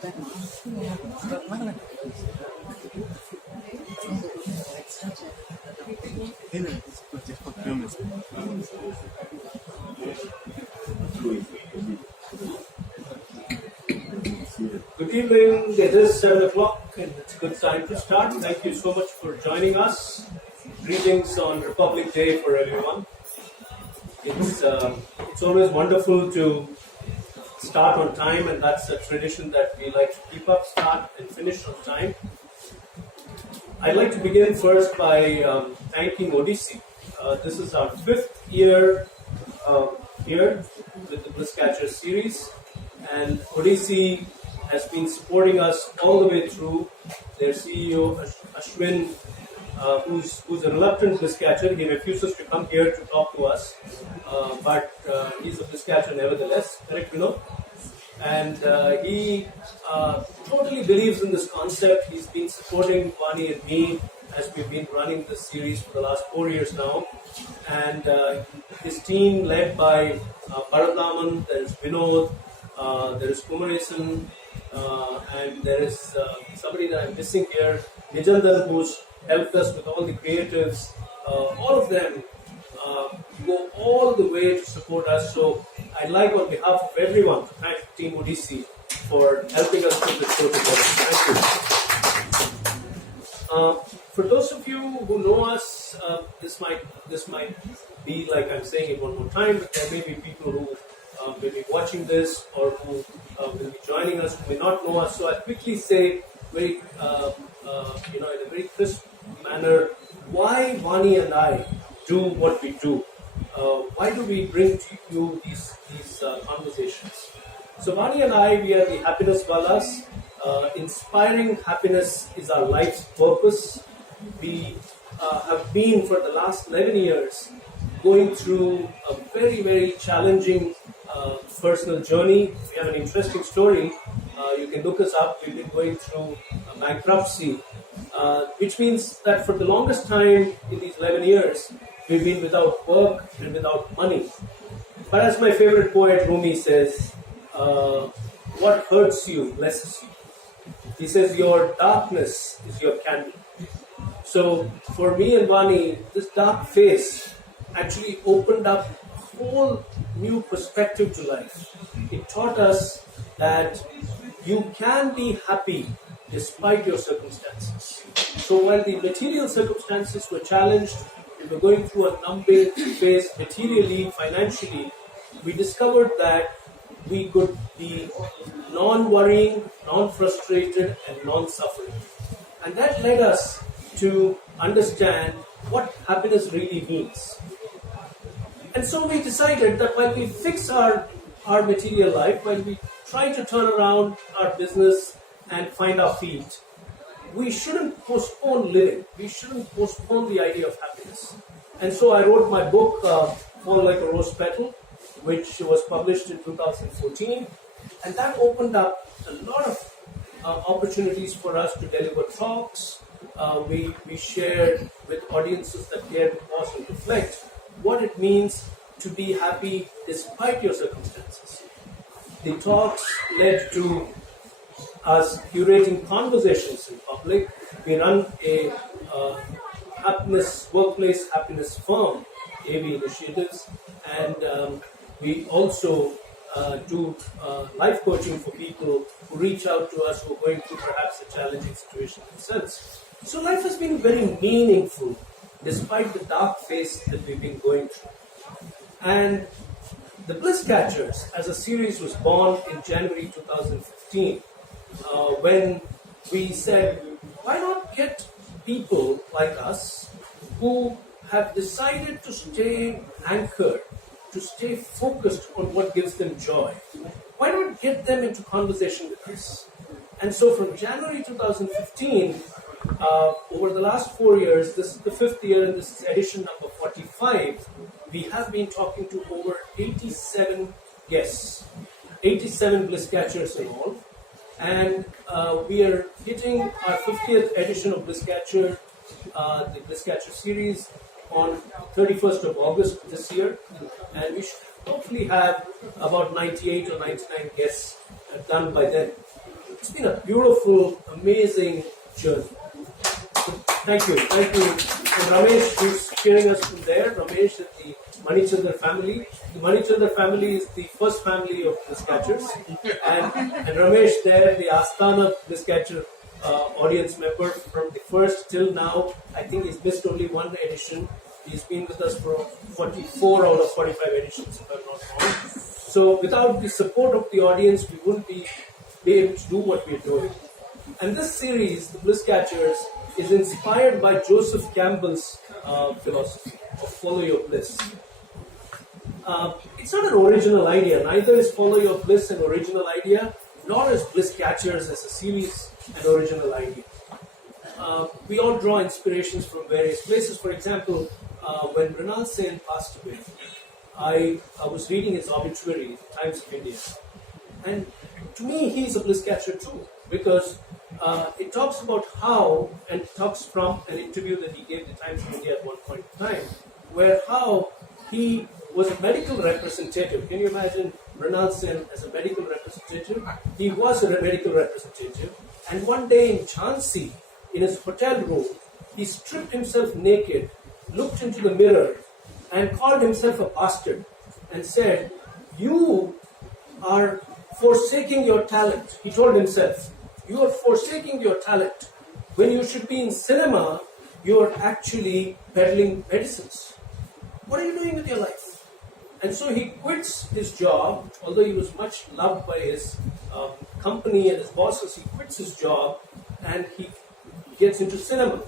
Good evening, it is 7 o'clock and it's a good time to start. Thank you so much for joining us. Greetings on Republic Day for everyone. It's always wonderful to start on time, and that's a tradition that we like to keep up, start and finish on time. I'd like to begin first by thanking Odyssey. This is our 5th year here with the Bliss Catchers series, and Odyssey has been supporting us all the way through. Their CEO Ashwin, who's a reluctant Bliss Catcher, he refuses to come here to talk to us, but he's a Bliss Catcher nevertheless, correct Vinod? And he totally believes in this concept. He's been supporting Vaani and me as we've been running this series for the last 4 years now. And his team led by Bharataman, there's Vinod, there is Kumaresan, and there is somebody that I'm missing here, Nijandan, who's helped us with all the creatives. All of them go all the way to support us. So I'd like on behalf of everyone to thank Team Odyssey for helping us put this show together. Thank you. For those of you who know us, this might be like I'm saying it one more time, but there may be people who may be watching this or who will be joining us who may not know us. So I'll quickly say very, in a very crisp manner, why Vaani and I do what we do. Why do we bring to you these conversations? So Vaani and I, we are the happynesswalas. Inspiring happiness is our life's purpose. We have been for the last 11 years going through a very, very challenging personal journey. We have an interesting story. You can look us up. We've been going through bankruptcy, which means that for the longest time in these 11 years, we've been without work and without money. But as my favorite poet Rumi says, what hurts you blesses you. He says, your darkness is your candle. So for me and Vaani, this dark phase actually opened up a whole new perspective to life. It taught us that you can be happy despite your circumstances. So while the material circumstances were challenged, we were going through a numbing phase materially, financially, we discovered that we could be non-worrying, non-frustrated and non-suffering. And that led us to understand what happiness really means. And so we decided that while we fix our material life, while we try to turn around our business and find our feet, we shouldn't postpone living. We shouldn't postpone the idea of happiness. And so I wrote my book, Fall Like a Rose Petal, which was published in 2014. And that opened up a lot of opportunities for us to deliver talks. We shared with audiences that dare to pause and reflect what it means to be happy despite your circumstances. The talks led to us curating conversations in public. We run a workplace happiness firm, AV Initiatives, and we also do life coaching for people who reach out to us who are going through perhaps a challenging situation themselves. So life has been very meaningful despite the dark phase that we've been going through. And the Bliss Catchers as a series was born in January 2015 when we said, why not get people like us who have decided to stay anchored, to stay focused on what gives them joy. Why not get them into conversation with us? And so from January 2015, over the last 4 years, this is the 5th year and this is edition number 45, we have been talking to over 87 guests, 87 Bliss Catchers in all. And we are hitting our 50th edition of Bliss Catcher, the Bliss Catcher series, on 31st of August this year. And we should hopefully have about 98 or 99 guests done by then. it's been a beautiful, amazing journey. So, thank you. And Ramesh, who's cheering us from there. Ramesh is the Manichandra family. The Manichandra family is the first family of Bliss Catchers. And Ramesh there, the Asthana Bliss Catcher audience member from the first till now. I think he's missed only one edition. He's been with us for 44 out of 45 editions, if I'm not wrong. So without the support of the audience, we wouldn't be able to do what we're doing. And this series, the Bliss Catchers, is inspired by Joseph Campbell's philosophy of follow your bliss. It's not an original idea. Neither is Follow Your Bliss an original idea, nor is Bliss Catchers as a series an original idea. We all draw inspirations from various places. For example, when Mrinal Sen passed away, I was reading his obituary, Times of India. And to me, he's a Bliss Catcher too, because it talks about how, and it talks from an interview that he gave the Times of India at one point in time, where how he was a medical representative. Can you imagine Mrinal Sen as a medical representative? He was a medical representative, and one day in Jhansi, in his hotel room, he stripped himself naked, looked into the mirror, and called himself a bastard, and said, "You are forsaking your talent." He told himself, "You are forsaking your talent. When you should be in cinema, you are actually peddling medicines. What are you doing with your life?" And so he quits his job, although he was much loved by his company and his bosses. He quits his job and he gets into cinema.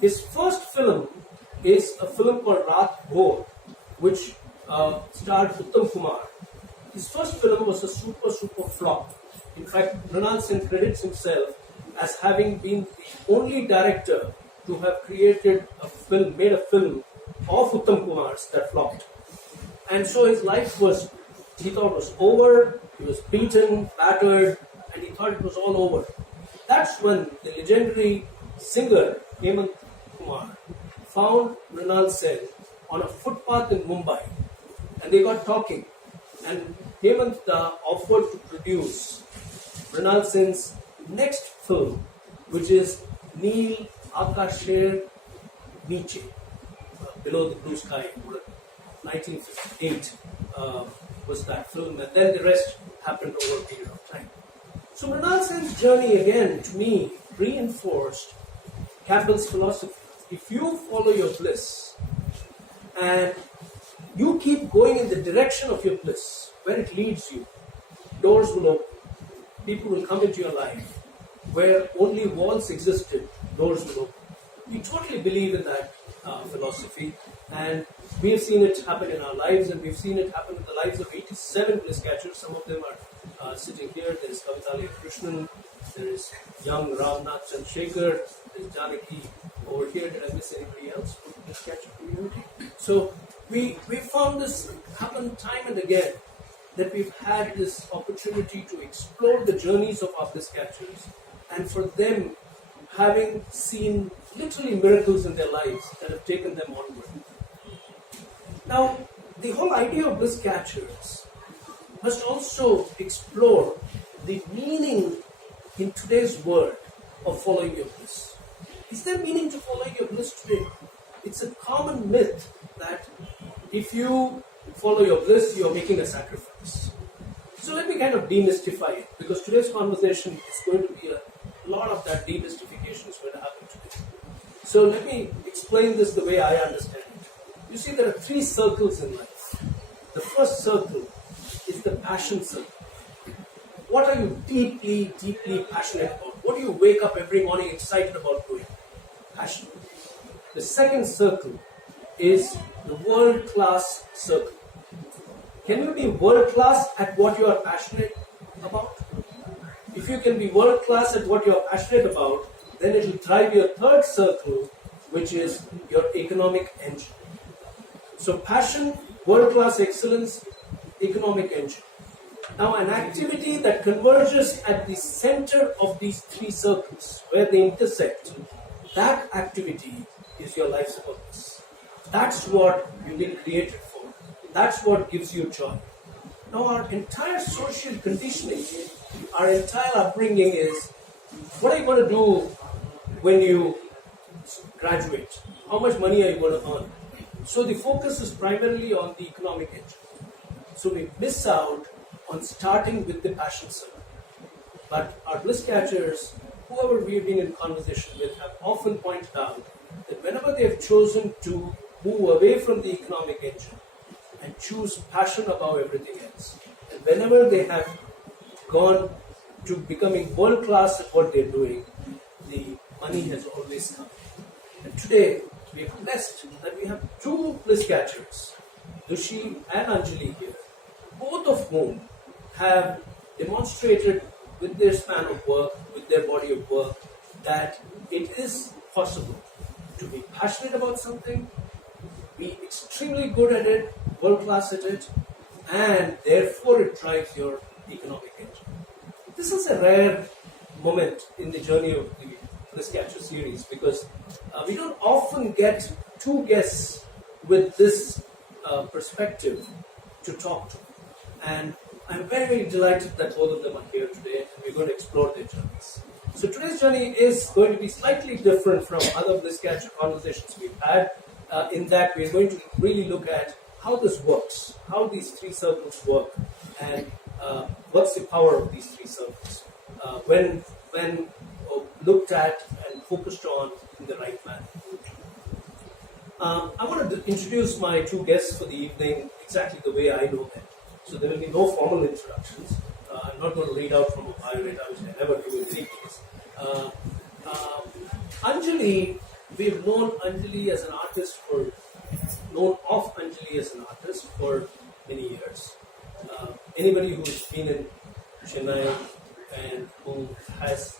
His first film is a film called Raat Bhor, which starred Uttam Kumar. His first film was a super flop. In fact, Mrinal Sen credits himself as having been the only director to have created a film, made a film of Uttam Kumar's that flopped. And so his life was, he thought was over, he was beaten, battered, and he thought it was all over. That's when the legendary singer Hemant Kumar found Mrinal Sen on a footpath in Mumbai, and they got talking. And Hemant offered to produce Mrinal Sen's next film, which is Neel Akasher Niche, Below the Blue Sky. 1958 was that film, and then the rest happened over a period of time. So Mrinal Sen's journey, again, to me, reinforced Campbell's philosophy. If you follow your bliss and you keep going in the direction of your bliss, where it leads you, doors will open. People will come into your life. Where only walls existed, doors will open. We totally believe in that philosophy, and we have seen it happen in our lives, and we've seen it happen in the lives of 87 Bliss Catchers. Some of them are sitting here. There is Kavitali Krishnan, there is young Ramnath Chandrasekhar, there is Janaki over here. Did I miss anybody else from the Bliss Catcher community? So we found this happen time and again, that we've had this opportunity to explore the journeys of our Bliss Catchers, and for them having seen literally miracles in their lives that have taken them onward. Now, the whole idea of Bliss Catchers must also explore the meaning in today's world of following your bliss. Is there meaning to following your bliss today? It's a common myth that if you follow your bliss, you're making a sacrifice. So let me kind of demystify it, because today's conversation is going to be a lot of that demystification is going to happen today. So let me explain this the way I understand it. You see, there are three circles in life. The first circle is the passion circle. What are you deeply passionate about? What do you wake up every morning excited about doing? Passion. The second circle is the world-class circle. Can you be world-class at what you are passionate about? If you can be world-class at what you are passionate about, then it will drive your third circle, which is your economic engine. So passion, world-class excellence, economic engine. Now, an activity that converges at the center of these three circles, where they intersect, that activity is your life's purpose. That's what you've been created for. That's what gives you joy. Now, our entire social conditioning our entire upbringing is, what are you going to do when you graduate? How much money are you going to earn? So the focus is primarily on the economic engine. So we miss out on starting with the passion circle. But our Bliss catchers, whoever we've been in conversation with, have often pointed out that whenever they have chosen to move away from the economic engine and choose passion above everything else, and whenever they have gone to becoming world class at what they're doing, the money has always come. And today, we are blessed that we have two Bliss catchers, Dushi and Anjali here, both of whom have demonstrated with their span of work, with their body of work, that it is possible to be passionate about something, be extremely good at it, world class at it, and therefore it drives your economic engine. This is a rare moment in the journey of the Bliss Catcher series because we don't often get two guests with this perspective to talk to. And I'm very, very delighted that both of them are here today and we're going to explore their journeys. So today's journey is going to be slightly different from other Bliss Catcher conversations we've had in that we're going to really look at how this works, how these three circles work, and what's the power of these three circles when looked at and focused on in the right manner. I want to introduce my two guests for the evening exactly the way I know them. So there will be no formal introductions. I'm not going to read out from a biodata, which I never do in any case. Anjali, we've known Anjali as an artist for many years. Anybody who's been in Chennai and who has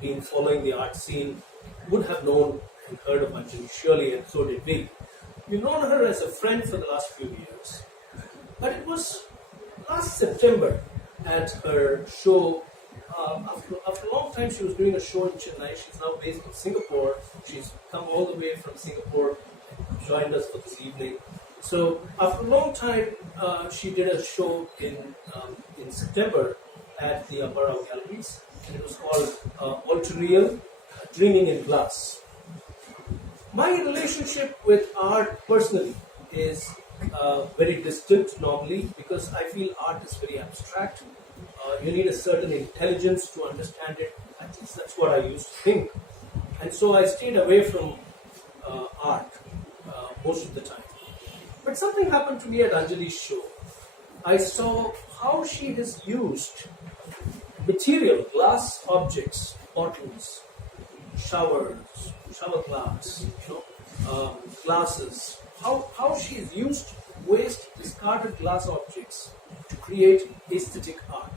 been following the art scene would have known and heard of Anjali, surely, and so did we. We've known her as a friend for the last few years. But it was last September at her show. After a long time, she was doing a show in Chennai. She's now based in Singapore. She's come all the way from Singapore and joined us for this evening. So after a long time, she did a show in September at the Ambara Galleries, and it was called Alter Dreaming in Glass. My relationship with art personally is very distant normally because I feel art is very abstract. You need a certain intelligence to understand it. At least that's what I used to think. And so I stayed away from art most of the time. But something happened to me at Anjali's show. I saw how she has used material, glass objects, bottles, shower glass, glasses. How she has used waste, discarded glass objects to create aesthetic art.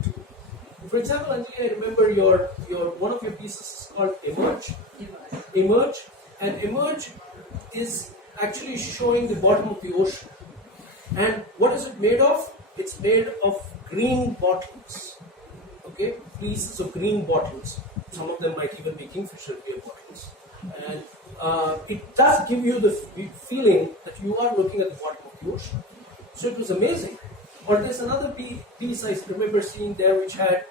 For example, Anjali, I remember your one of your pieces is called Emerge, and Emerge is actually showing the bottom of the ocean. And what is it made of? It's made of green bottles. Okay, pieces of green bottles. Some of them might even be Kingfisher beer bottles. And it does give you the feeling that you are looking at the bottom of the ocean. So it was amazing. Or there's another piece I remember seeing there which had,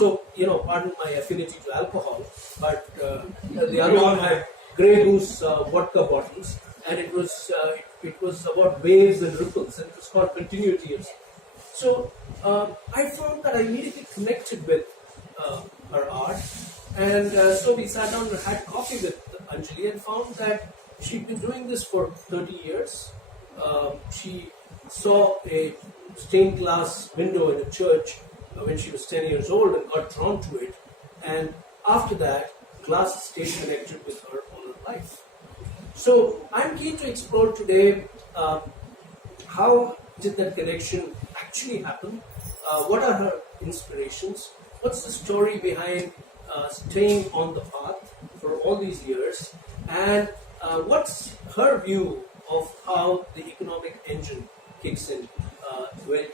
pardon my affinity to alcohol, but the other one had Grey Goose vodka bottles, and it was about waves and ripples, and it was called Continuity. So I found that I immediately connected with her art, and so we sat down and had coffee with Anjali and found that she'd been doing this for 30 years. She saw a stained glass window in a church when she was 10 years old and got drawn to it, and after that, glass stayed connected with her all her life. So I'm keen to explore today how did that connection actually happen, what are her inspirations, what's the story behind staying on the path for all these years, and what's her view of how the economic engine kicks in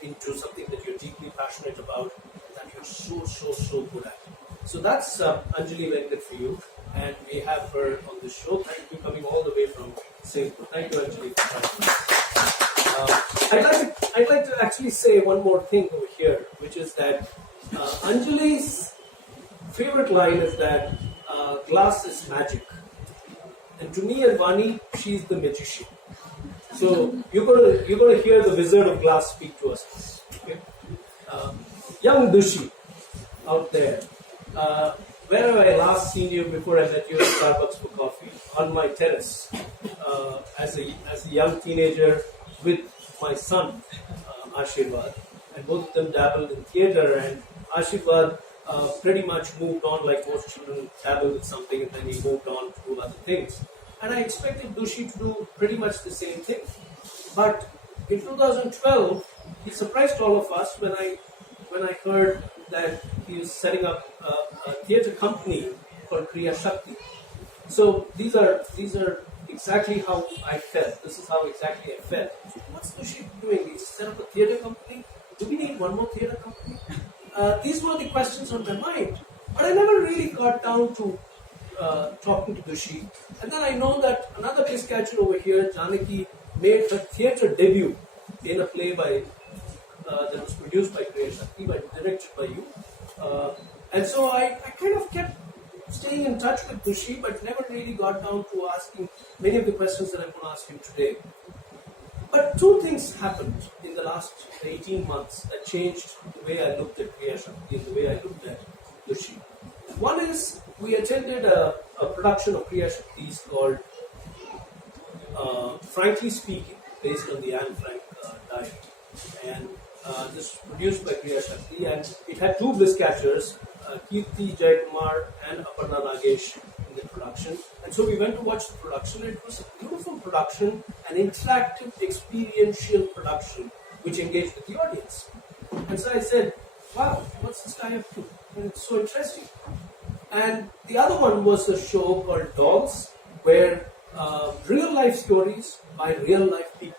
into something that you're deeply passionate about, that you're so good at. So that's Anjali Venkat for you, and we have her on the show. Thank you for coming all the way from Singapore. Thank you, Anjali, for joining us. I'd like to actually say one more thing over here, which is that Anjali's favorite line is that glass is magic. And to me and Vaani, she's the magician. So you're gonna hear the Wizard of Glass speak to us. Okay? Young Dushi out there. Where have I last seen you before I met you at Starbucks for coffee? On my terrace, as a young teenager with my son, Ashirvad. And both of them dabbled in theatre, and Ashirvad pretty much moved on like most children dabble with something and then he moved on to do other things. And I expected Dushi to do pretty much the same thing. But in 2012, he surprised all of us when I heard that he was setting up a theatre company called Crea-Shakthi. So these are exactly how I felt. This is how exactly I felt. What's Dushi doing? He's set up a theatre company? Do we need one more theatre company? These were the questions on my mind. But I never really got down to talking to Dushi. And then I know that another Bliss catcher over here, Janaki, made her theatre debut in a play that was produced by Crea-Shakthi, but directed by you. And so I kind of kept staying in touch with Dushi, but never really got down to asking many of the questions that I'm going to ask him today. But two things happened in the last 18 months that changed the way I looked at Crea-Shakthi and the way I looked at Dushi. One is we attended a production of Crea-Shakthi called Frankly Speaking, based on the Anne Frank diary. And this was produced by Crea-Shakthi, and it had two Bliss catchers, Kirti Jayakumar and Aparna Nagesh in the production. And so we went to watch the production. It was a beautiful production, an interactive, experiential production which engaged with the audience. And so I said, wow, what's this guy up to? And it's so interesting. And the other one was a show called Dogs, where real life stories by real life people,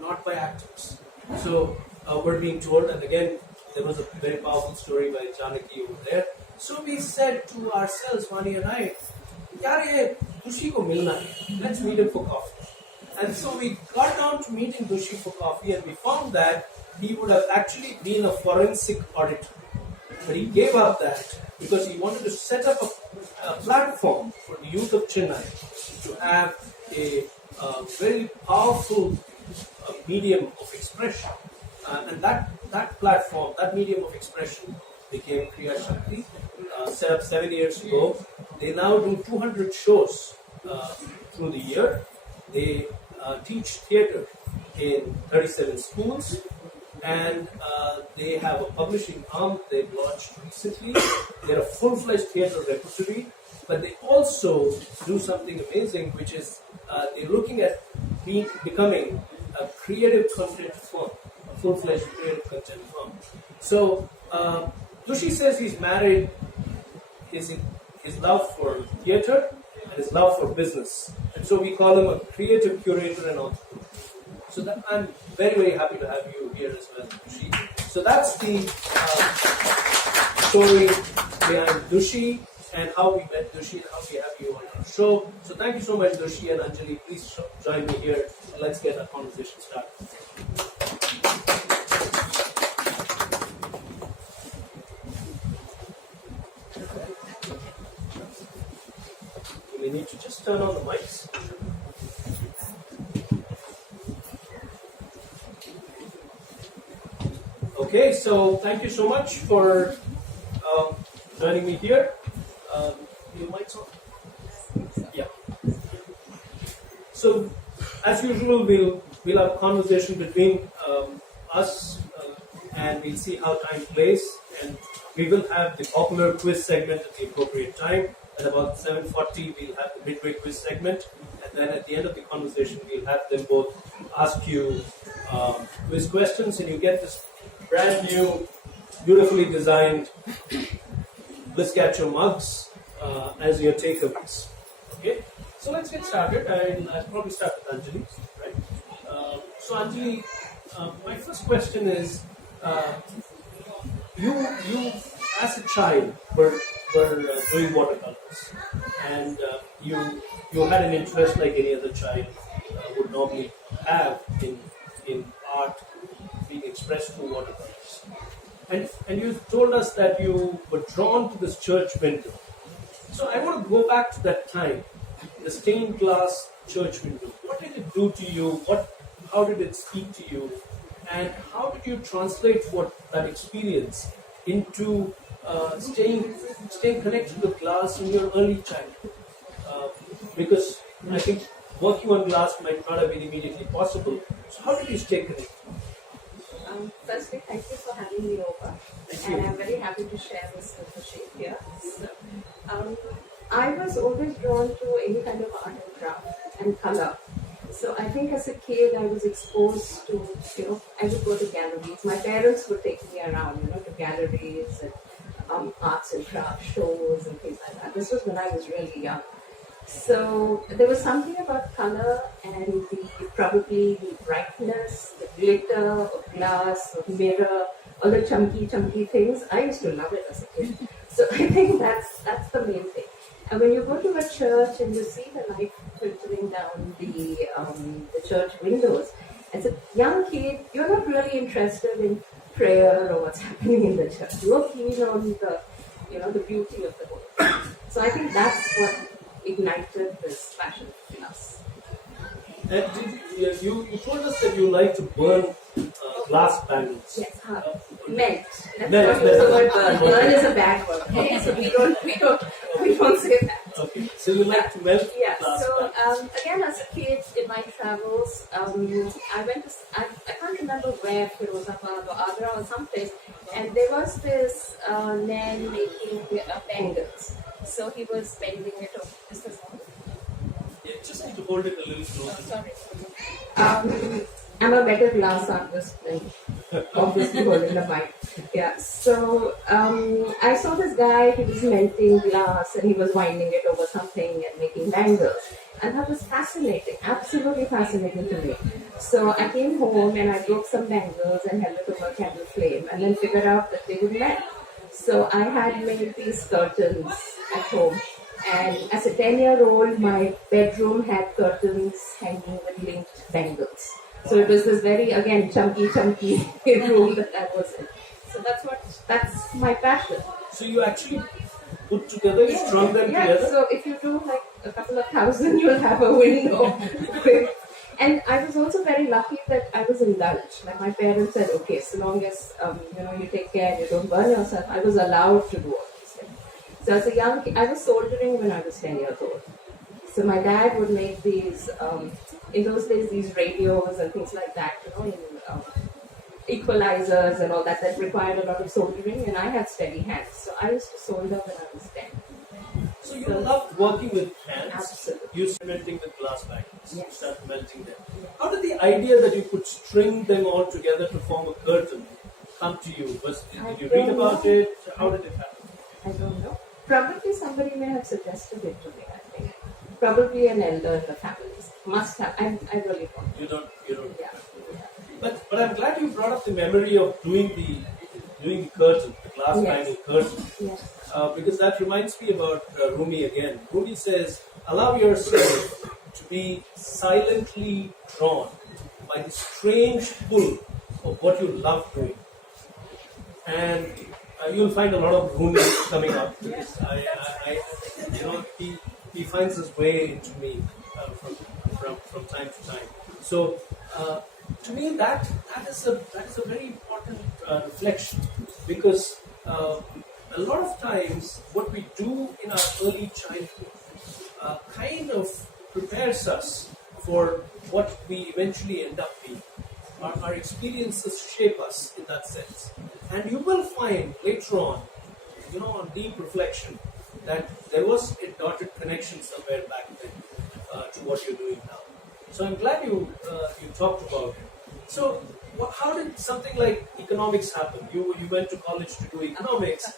not by actors. So we're being told, and again, there was a very powerful story by Janaki over there. So we said to ourselves, Vaani and I, yaar ye Dushi ko milna hai. Let's meet him for coffee. And so we got down to meeting Dushi for coffee, and we found that he would have actually been a forensic auditor. But he gave up that because he wanted to set up a platform for the youth of Chennai to have a very powerful medium of expression. And that platform, that medium of expression became Crea-Shakthi, set up 7 years ago. They now do 200 shows through the year. They teach theatre in 37 schools, and they have a publishing arm they've launched recently. They're a full-fledged theatre repertory, but they also do something amazing, which is they're looking at becoming a creative content firm, a full-fledged creative content firm. So Dushi says he's married his love for theatre and his love for business. And so we call him a creative curator and entrepreneur. So that I'm very, very happy to have you here as well, Dushi. So that's the story behind Dushi and how we met Dushi and how we have you on our show. So thank you so much, Dushi and Anjali. Please join me here and let's get our conversation started. We need to just turn on the mics. Okay, so thank you so much for joining me here. Your mics on? Yeah. So, as usual, we'll have a conversation between us, and we'll see how time plays. And we will have the popular quiz segment at the appropriate time. At about 7:40, we'll have the midway quiz segment, and then at the end of the conversation, we'll have them both ask you quiz questions, and you get this brand new, beautifully designed Bliss Catcher mugs as your takeaways. Okay, so let's get started. I'll probably start with Anjali, right? So Anjali, my first question is, you as a child were doing watercolors, and you had an interest like any other child would normally have in art being expressed through watercolors. And you told us that you were drawn to this church window. So I want to go back to that time, the stained glass church window. What did it do to you? How did it speak to you? And how did you translate that experience into staying connected to glass in your early childhood? Because I think working on glass might not have been immediately possible. So how did you stay connected? Firstly, thank you for having me over. And I'm very happy to share this information here. So, I was always drawn to any kind of art and craft and color. So I think as a kid I was exposed to, I would go to galleries. My parents would take me around, to galleries and arts and craft shows and things like that. This was when I was really young. So there was something about color and probably the brightness, the glitter of glass, of mirror, all the chunky things. I used to love it as a kid. So I think that's the main thing. And when you go to a church and you see the light filtering down the church windows, as a young kid, you're not really interested in prayer or what's happening in the church. You're keen on the beauty of the whole. So I think that's what ignited this passion in us. And you told us that you like to burn glass bangles. Yes, melt. Let's not use the word burn. Burn is a bad word. Okay, so we don't say that. Okay, so you like to melt glass so again, as a kid in my travels, I went to, I can't remember where, Firozabad or Agra or someplace, and there was this man making bangles. So he was bending it over. Is this on? Yeah, just need to hold it a little closer. Sorry. I'm a better glass artist than obviously holding the mic. Yeah. So I saw this guy, he was melting glass and he was winding it over something and making bangles. And that was fascinating, absolutely fascinating to me. So I came home and I broke some bangles and held it over a candle flame and then figured out that they would melt. So I had made these curtains at home. And as a 10-year-old, my bedroom had curtains hanging with linked bangles. So it was this very, again, chunky room that I was in. So that's my passion. So you actually put together, you strung them together? So if you do like a couple of thousand, you'll have a window. And I was also very lucky that I was indulged. Like my parents said, okay, so long as you take care and you don't burn yourself, I was allowed to do all these things. So as a young kid, I was soldering when I was 10 years old. So my dad would make these, in those days, these radios and things like that, in equalizers and all that required a lot of soldering, and I had steady hands. So I used to solder when I was 10. So you loved working with hands? Absolutely. You started melting with glass bangles. Yes. You started melting them. How did the idea that you could string them all together to form a curtain come to you? Did you read about it? How did it happen? I don't know. Probably somebody may have suggested it to me, I think. Probably an elder in the family. Must have. I really don't. You don't. Yeah. But I'm glad you brought up the memory of doing the curtain, the glass banging curtain. Yes. Because that reminds me about Rumi again. Rumi says, allow yourself to be silently drawn by the strange pull of what you love doing. And you'll find a lot of Rumi coming up because he finds his way into me from time to time. So to me that is a very important reflection, because a lot of times what we do in our early childhood kind of prepares us for what we eventually end up being. Our experiences shape us in that sense. And you will find later on, on deep reflection, that there was a dotted connection somewhere back then to what you're doing now. So I'm glad you talked about it. So how did something like economics happen? You went to college to do economics.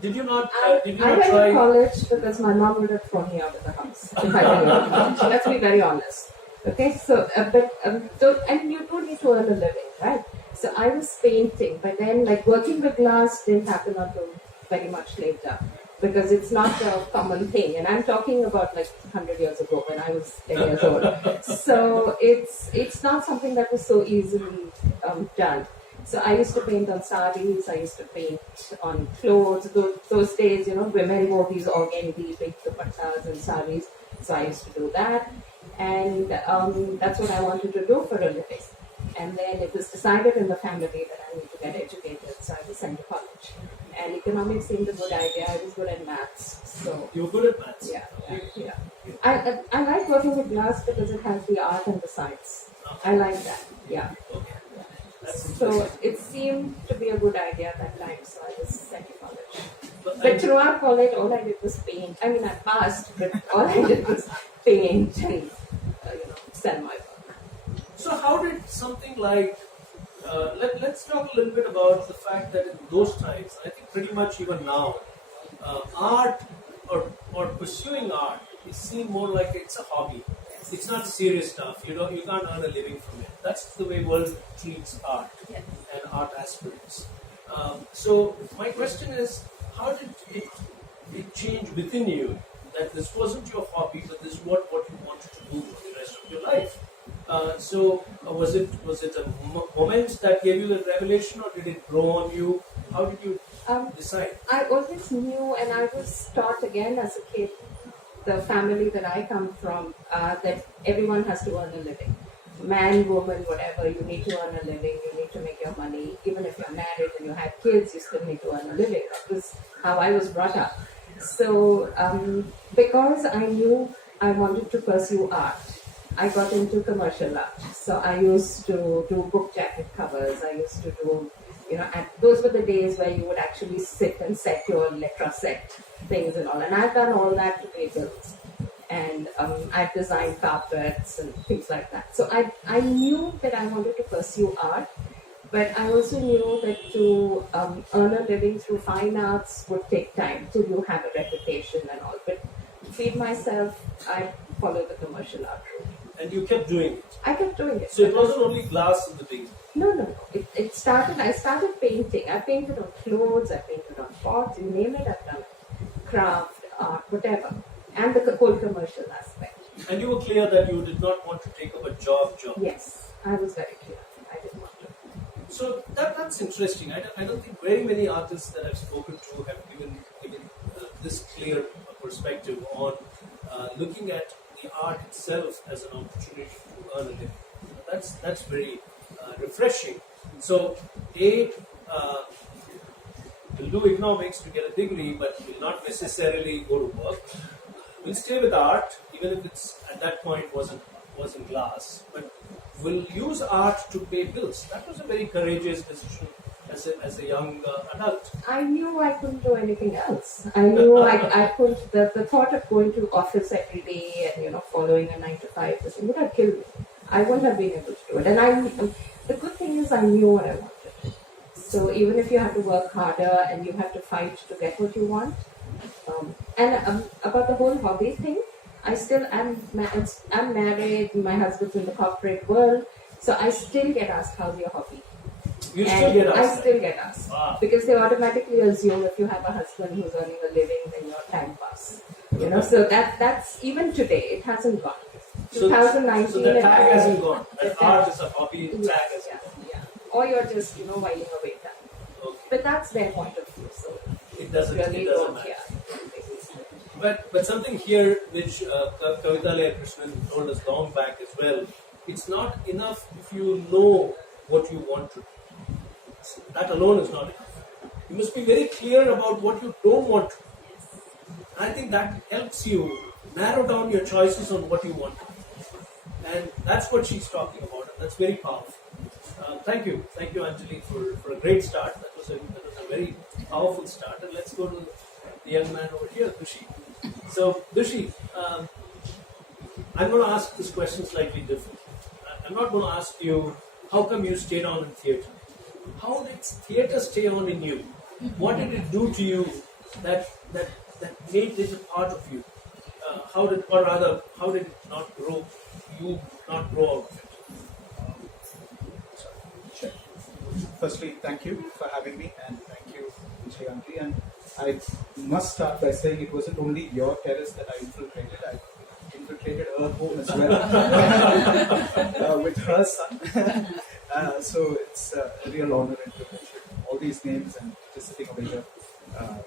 Did you not I went try? to college because my mom would have thrown me out of the house if I didn't go to college. Let's be very honest. Okay, so and you do need to earn a living, right? So I was painting, but then like working with glass didn't happen until very much later, because it's not a common thing. And I'm talking about like 100 years ago when I was 10 years old. So it's not something that was so easily done. So I used to paint on sarees, I used to paint on clothes. Those days, women wore these organdy big dupattas and sarees. So I used to do that. And that's what I wanted to do for a living. And then it was decided in the family that I need to get educated. So I was sent to college. And economics seemed a good idea. I was good at maths. So you were good at maths? Yeah. I like working with glass because it has the art and the science. I like that. Yeah. Okay. So it seemed to be a good idea at that time, so I was sent to college. But throughout college, all I did was paint. I mean, I passed, but all I did was paint and sell my work. So how did something like let's talk a little bit about the fact that in those times, I think pretty much even now, art or pursuing art is seen more like it's a hobby. It's not serious stuff. You can't earn a living from it. That's the way world treats art and art aspirants. So my question is, how did it change within you that this wasn't your hobby, but this is what you wanted to do for the rest of your life? Was it a moment that gave you the revelation, or did it grow on you? How did you decide? I always knew, and I was taught again as a kid, the family that I come from, that everyone has to earn a living. Man, woman, whatever, you need to earn a living, you need to make your money. Even if you're married and you have kids, you still need to earn a living. That was how I was brought up. So, because I knew I wanted to pursue art, I got into commercial art. So I used to do book jacket covers, I used to do, and those were the days where you would actually sit and set your letra set things and all. And I've done all that to pay bills. And I've designed carpets and things like that. So I knew that I wanted to pursue art, but I also knew that to earn a living through fine arts would take time till you have a reputation and all. But to feed myself, I followed the commercial art route. And you kept doing it? I kept doing it. So it wasn't only glass in the beginning? No. I started painting. I painted on clothes, I painted on pots, you name it, I've done it. Craft, art, whatever. And the whole commercial aspect. And you were clear that you did not want to take up a job? Yes, I was very clear. I didn't want to. So that's interesting. I don't think very many artists that I've spoken to have given this clear perspective on looking at the art itself as an opportunity to earn a living. That's very refreshing. So, will do economics to get a degree, but will not necessarily go to work. We'll stay with art, even if it's at that point wasn't glass, but we'll use art to pay bills. That was a very courageous decision as a young adult. I knew I couldn't do anything else. I knew I couldn't. The thought of going to office every day and following a 9 to 5 would have killed me. I wouldn't have been able to do it. And the good thing is I knew what I wanted. So even if you have to work harder and you have to fight to get what you want. About the whole hobby thing, I still am. I'm married. My husband's in the corporate world, so I still get asked, "How's your hobby?" You still get asked. I still get asked because they automatically assume if you have a husband who's earning a living, then your time pass. So that's even today. It hasn't gone. 2019. So the tag hasn't gone. That art is a hobby. Tag has gone. Yeah. Or you're just whiling away time. Okay. But that's their point of view. So it doesn't matter. Yeah. But something here which Kavithalaya Krishnan told us long back as well, it's not enough if you know what you want to do. That alone is not enough. You must be very clear about what you don't want to do. I think that helps you narrow down your choices on what you want to do. And that's what she's talking about, and that's very powerful. Thank you, Anjali, for a great start. That was a very powerful start. And let's go to the young man over here, Dushi. So, Dushi, I'm going to ask this question slightly different. I'm not going to ask you how come you stayed on in theatre. How did theatre stay on in you? What did it do to you that made it a part of you? How did it not grow? You not grow out of it? Sure. Firstly, thank you for having me, and thank you, Dushyanth. And I must start by saying it wasn't only your terrace that I infiltrated. I infiltrated her home as well with her son. So it's a real honor and privilege. All these names and just sitting over here,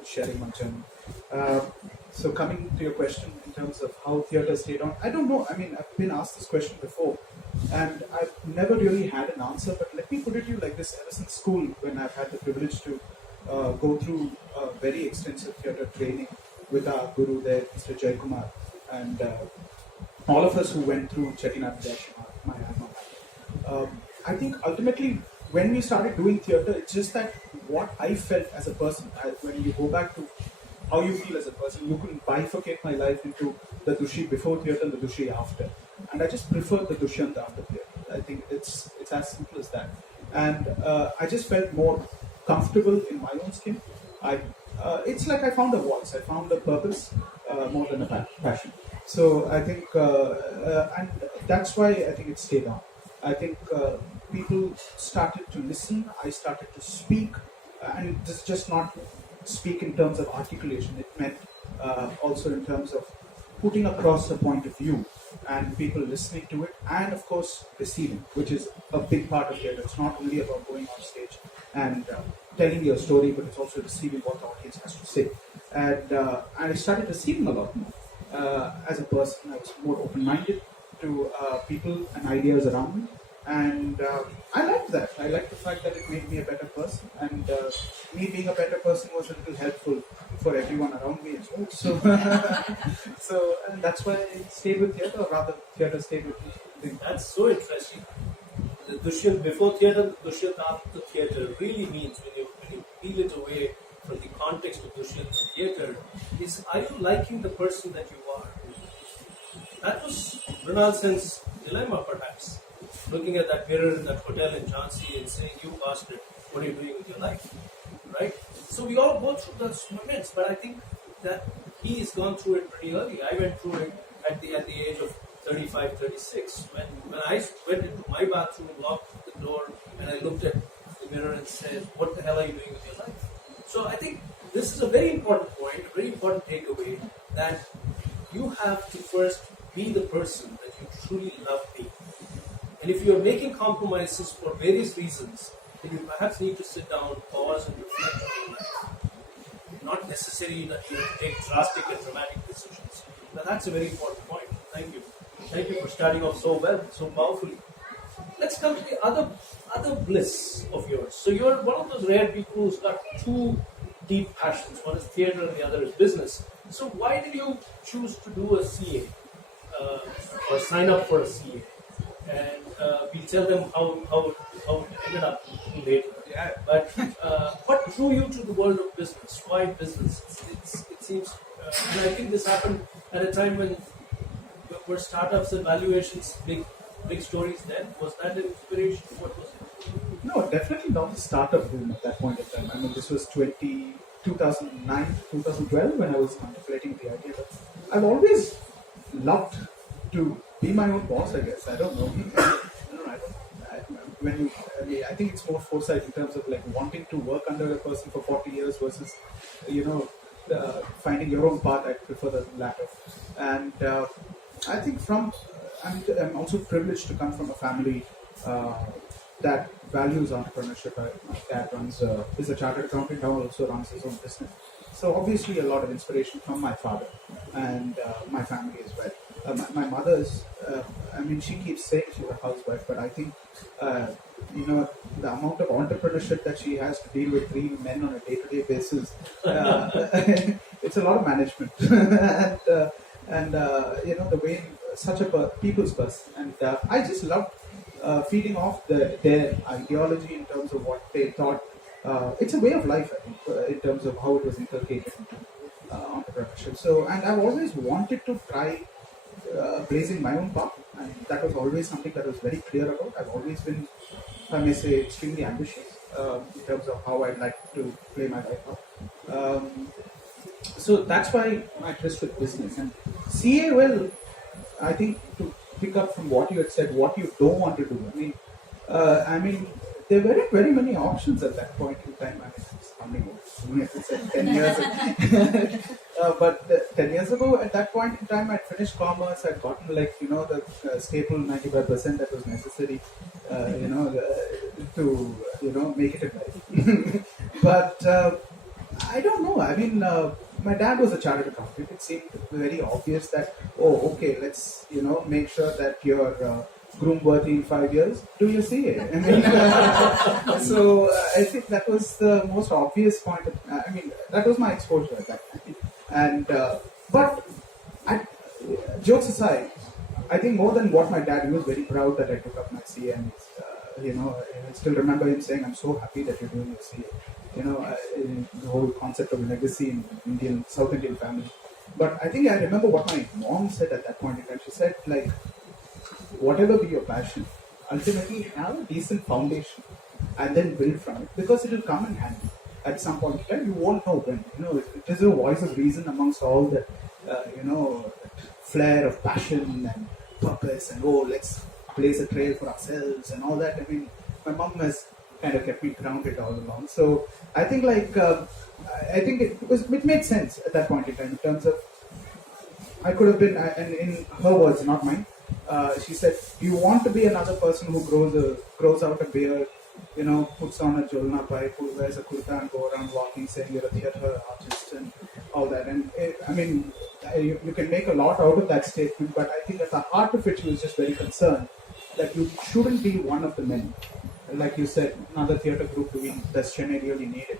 sharing my journey. So coming to your question in terms of how theatre stayed on, I don't know. I mean, I've been asked this question before, and I've never really had an answer. But let me put it to you like this: ever since school, when I've had the privilege to go through very extensive theatre training with our guru there, Mr. Jaykumar, and all of us who went through Chettinad Vidyaashram, my alma mater. I think ultimately, when we started doing theatre, it's just that what I felt as a person. When you go back to how you feel as a person, you can bifurcate my life into the Dushi before theatre and the Dushi after. And I just prefer the Dushyanth after theatre. I think it's as simple as that. And I just felt more comfortable in my own skin. It's like I found a voice, I found a purpose more than a passion. So I think, and that's why I think it stayed on. I think people started to listen, I started to speak, and this is just not speak in terms of articulation, it meant also in terms of putting across a point of view and people listening to it, and of course receiving, which is a big part of theatre. It's not only about going on stage and telling your story, but it's also receiving what the audience has to say. And I started receiving a lot more. As a person, I was more open-minded to people and ideas around me, and I liked that. I liked the fact that it made me a better person, and me being a better person was a little helpful for everyone around me as well. So, and that's why I stayed with theatre, or rather, theatre stayed with me. That's so interesting. The Dushyanth before theatre, the Dushyanth after theatre really means, when you peel it away from the context of Dushyanth and theatre, is, are you liking the person that you are? That was Mrinal Sen's dilemma, perhaps. Looking at that mirror in that hotel in Jhansi and saying, you bastard, what are you doing with your life? Right? So we all go through those moments, but I think that he has gone through it pretty early. I went through it at the age of 35, 36. When I went into my bathroom, locked the door, and I looked at the mirror and said, what the hell are you doing with your life? So I think this is a very important point, a very important takeaway, that you have to first be the person that you truly love being. And if you're making compromises for various reasons, then you perhaps need to sit down, pause, and reflect on your life. Not necessarily that you take drastic and dramatic decisions. Now that's a very important point. Thank you. Thank you for starting off so well, so powerfully. Let's come to the other bliss of yours. So you're one of those rare people who's got two deep passions. One is theatre and the other is business. So why did you choose to do a CA or sign up for a CA? And we'll tell them how it ended up later. Yeah. But what drew you to the world of business? Why business? It seems, and I think this happened at a time when were startups and valuations big stories then? Was that an inspiration? What was it? No, definitely not the startup boom at that point in time. I mean, this was 2009, 2012 when I was contemplating the idea. But I've always loved to be my own boss, I guess. I don't know. I think it's more foresight in terms of like wanting to work under a person for 40 years versus, finding your own path. I prefer the latter. And I think I'm also privileged to come from a family that values entrepreneurship. My dad is a chartered accountant, now also runs his own business. So obviously a lot of inspiration from my father and my family as well. My mother is, she keeps saying she's a housewife, but I think, the amount of entrepreneurship that she has to deal with 3 men on a day-to-day basis, it's a lot of management. and the way such a people's person. And I just loved feeding off their ideology in terms of what they thought. It's a way of life, I think, in terms of how it was inculcated into entrepreneurship. So, and I've always wanted to try blazing my own path, and that was always something that I was very clear about. I've always been, if I may say, extremely ambitious in terms of how I'd like to play my life out. So that's why my interest with business. And CA, well, I think to pick up from what you had said, what you don't want to do. There weren't very many options at that point in time. It's like 10 years. But 10 years ago, at that point in time, I'd finished commerce. I'd gotten the staple 95% that was necessary, to make it in life. But I don't know. I mean, my dad was a chartered accountant. It seemed very obvious that, oh, okay, let's make sure that you're groom worthy in 5 years. Do you see it? I mean, so I think that was the most obvious point. That was my exposure at that time. And but jokes aside, I think more than what my dad, he was very proud that I took up my CA, and I still remember him saying, "I'm so happy that you're doing your CA." The whole concept of legacy in South Indian family. But I think I remember what my mom said at that point in time. She said, like, whatever be your passion, ultimately have a decent foundation and then build from it, because it will come in handy at some point in time. You won't know when. It is a voice of reason amongst all the, flair of passion and purpose and, oh, let's blaze a trail for ourselves and all that. I mean, my mom has kind of kept me grounded all along. So I think it made sense at that point in time in terms of, I could have been, and in her words, not mine, she said, you want to be another person who grows out a beard, puts on a jolna pipe, who wears a kurta and go around walking saying you're a theatre artist and all that. And you can make a lot out of that statement, but I think at the heart of it, she was just very concerned that you shouldn't be one of the many. Like you said, another theatre group doing does Chennai really need it?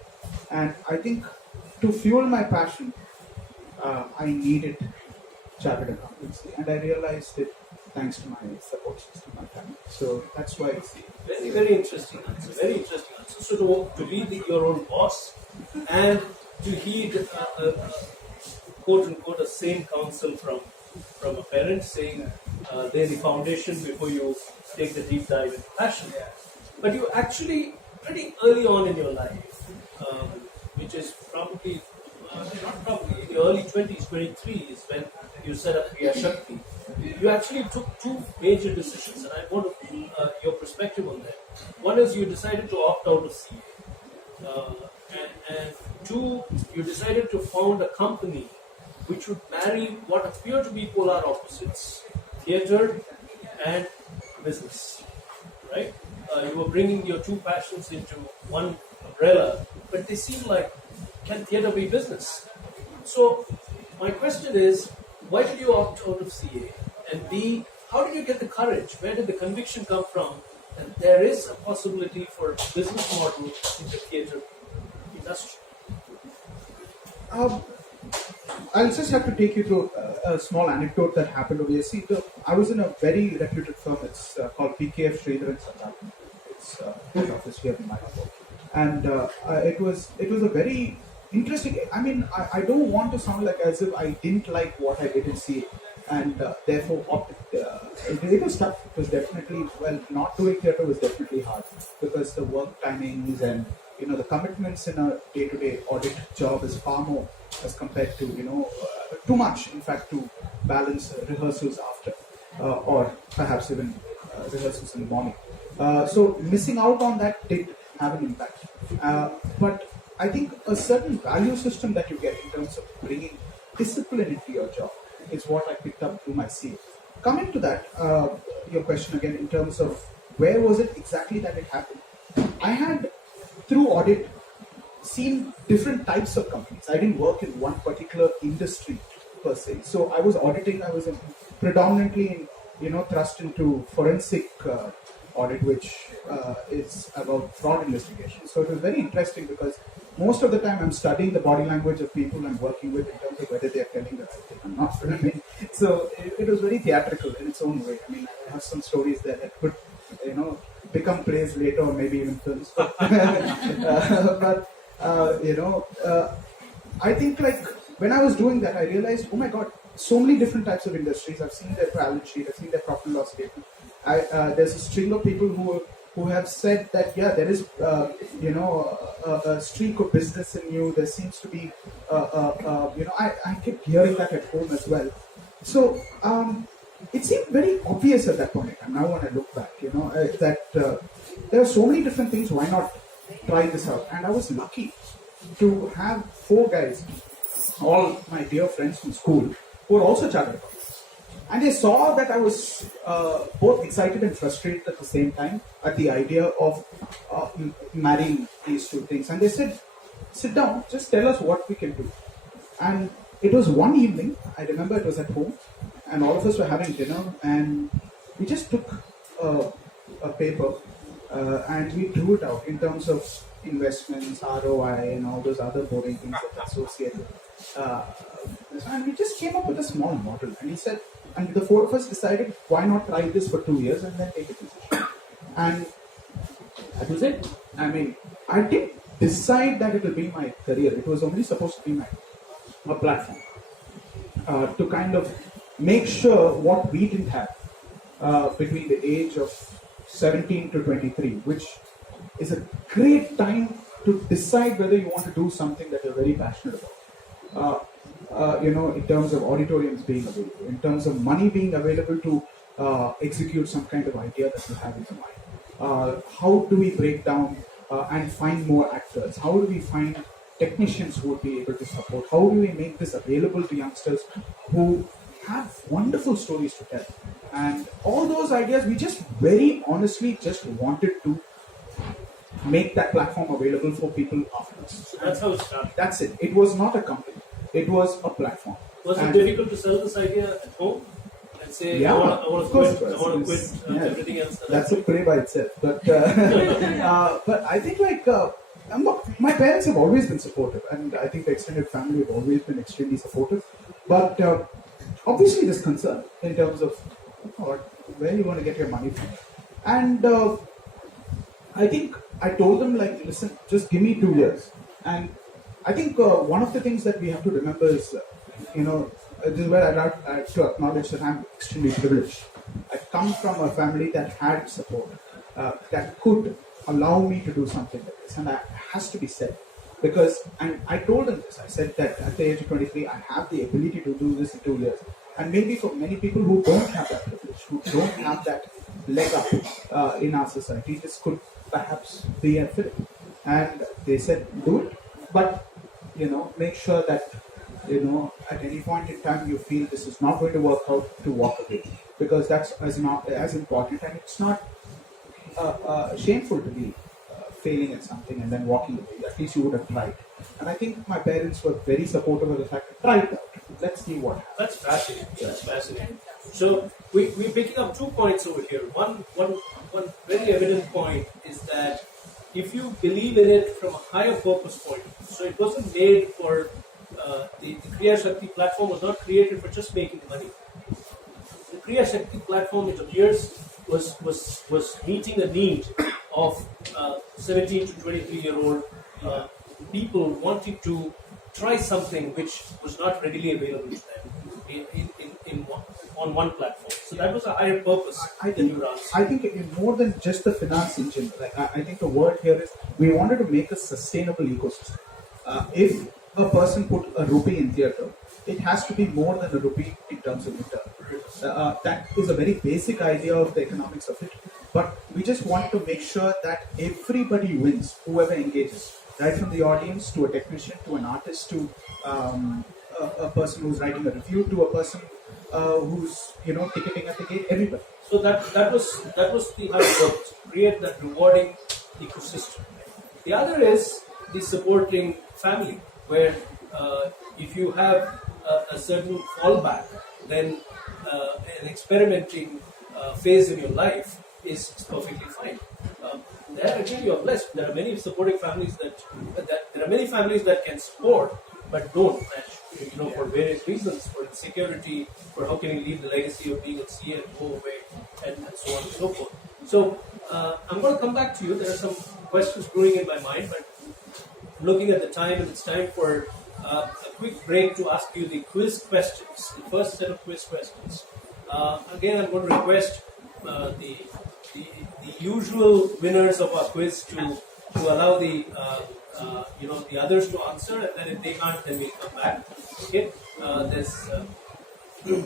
And I think to fuel my passion, I needed chartered accountancy, and I realized it thanks to my support system, my family. So that's why it's very, very interesting answer. Very interesting answer. So to be your own boss and to heed quote unquote a sane counsel from a parent saying lay the foundation before you take the deep dive into passion. But you actually pretty early on in your life, which is probably not probably in your early 20s, 23 is when you set up Crea-Shakthi. You actually took two major decisions, and I want your perspective on that. One is you decided to opt out of CA, and two, you decided to found a company which would marry what appear to be polar opposites: theatre and business. Right? You were bringing your two passions into one umbrella, but they seem like, can theatre be business? So my question is, why did you opt out of CA? And B, how did you get the courage? Where did the conviction come from that there is a possibility for a business model in the theatre industry? I'll just have to take you through a small anecdote that happened over here. See, I was in a very reputed firm. It's called PKF Sridhar and Sandal. It's head office here in Mayapur. And it was a very interesting. I mean, I don't want to sound like as if I didn't like what I did in CA, and therefore opted. It was tough. It was definitely, not doing theatre was definitely hard because the work timings and the commitments in a day-to-day audit job is far more as compared to too much, in fact, to balance rehearsals after or perhaps even rehearsals in the morning. So missing out on that did have an impact. But I think a certain value system that you get in terms of bringing discipline into your job is what I picked up through my CA. Coming to that, your question again in terms of where was it exactly that it happened? I had, through audit, seen different types of companies. I didn't work in one particular industry per se. So I was auditing, I was predominantly thrust into forensic audit, which is about fraud investigation. So it was very interesting because most of the time I'm studying the body language of people I'm working with in terms of whether they're telling the right thing or not. So it was very theatrical in its own way. I mean, I have some stories there that could, become plays later or maybe even films. I think when I was doing that, I realized, oh my God, so many different types of industries. I've seen their balance sheet, I've seen their profit and loss statement. There's a string of people who have said that, yeah, there is, a streak of business in you. There seems to be, I kept hearing that at home as well. So it seemed very obvious at that point in time. Now when I look back, that there are so many different things. Why not try this out? And I was lucky to have 4 guys, all my dear friends from school, who were also chartered accountants. And they saw that I was both excited and frustrated at the same time at the idea of marrying these 2 things. And they said, sit down, just tell us what we can do. And it was one evening, I remember it was at home, and all of us were having dinner, and we just took a paper and we drew it out in terms of investments, ROI, and all those other boring things that are associated. And we just came up with a small model. And he said, and the 4 of us decided, why not try this for 2 years and then take a decision? And that was it. I mean, I didn't decide that it will be my career. It was only supposed to be a platform to kind of make sure what we didn't have between the age of 17 to 23, which is a great time to decide whether you want to do something that you're very passionate about. In terms of auditoriums being available, in terms of money being available to execute some kind of idea that you have in your mind. How do we break down and find more actors? How do we find technicians who would be able to support? How do we make this available to youngsters who have wonderful stories to tell? And all those ideas, we just very honestly just wanted to make that platform available for people after us. So that's how it started. That's it. It was not a company. It was a platform. Was it difficult to sell this idea at home? And say, yeah, I want to quit everything else. That's a play by itself. But but I think my parents have always been supportive, and I think the extended family have always been extremely supportive. But obviously there's concern in terms of where you want to get your money from. And I think I told them, listen, just give me 2 years. And I think one of the things that we have to remember is, this is where I'd like to acknowledge that I'm extremely privileged. I come from a family that had support, that could allow me to do something like this, and that has to be said. Because, and I told them this, I said that at the age of 23, I have the ability to do this in 2 years. And maybe for many people who don't have that privilege, who don't have that leg up in our society, this could perhaps be a fit. And they said, do it, but, make sure that, at any point in time you feel this is not going to work out, to walk away. Because that's as important, and it's not shameful to be failing at something and then walking away. At least you would have tried. And I think my parents were very supportive of the fact that try it out. Let's see what happens. That's fascinating. That's fascinating. So we're picking up 2 points over here. One very evident point is that if you believe in it from a higher purpose point, so it wasn't made for the Crea-Shakthi platform was not created for just making money. The Crea-Shakthi platform, it appears, was meeting a need of 17 to 23-year-old people wanting to try something which was not readily available to them on one platform. So that was a higher purpose. I think in more than just the finance engine, I think the word here is we wanted to make a sustainable ecosystem. If a person put a rupee in theatre, it has to be more than a rupee in terms of return. That is a very basic idea of the economics of it. But we just want to make sure that everybody wins, whoever engages, right from the audience to a technician to an artist to a person who's writing a review to a person who's ticketing at the gate. Everybody. So that was the high purpose, create that rewarding ecosystem. The other is the supporting family, where if you have a certain fallback, then an experimenting phase in your life is perfectly fine. There again, you are blessed. There are many supporting families there are many families that can support but don't, for various reasons, for insecurity, for how can you leave the legacy of being a CA and go away, and so on and so forth. So I'm going to come back to you. There are some questions brewing in my mind, but looking at the time, and it's time for a quick break to ask you the quiz questions, the first set of quiz questions. Again, I'm going to request the usual winners of our quiz to allow the others to answer, and then if they can't, then we'll come back. Okay. There's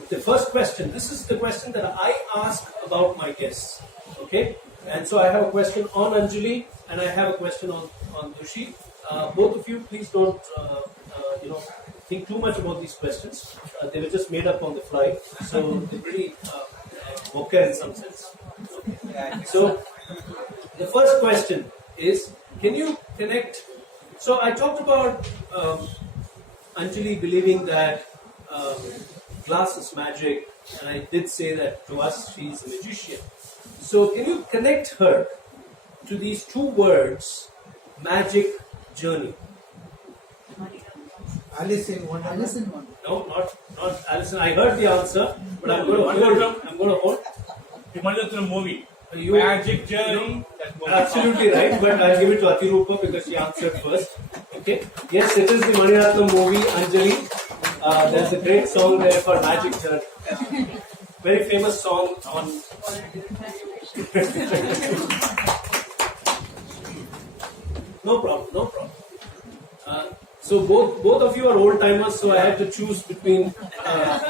the first question. This is the question that I ask about my guests. Okay. And so I have a question on Anjali, and I have a question on Dushi. Both of you, please don't, think too much about these questions. They were just made up on the fly, so they're pretty okay in some sense. So, the first question is, can you connect? So, I talked about Anjali believing that glass is magic, and I did say that to us she's a magician. So, can you connect her to these two words, magic journey? Alice in Wonderland. Alice in Wonderland. No, not Alison. I heard the answer, but I'm going to hold. The Maniratnam movie. You, Magic Journey. Absolutely right, but I'll give it to Atirupa because she answered first. Okay. Yes, it is the Maniratnam movie, Anjali. There's a great song there for Magic Journey. Very famous song on. No problem. So both of you are old timers, so I had to choose between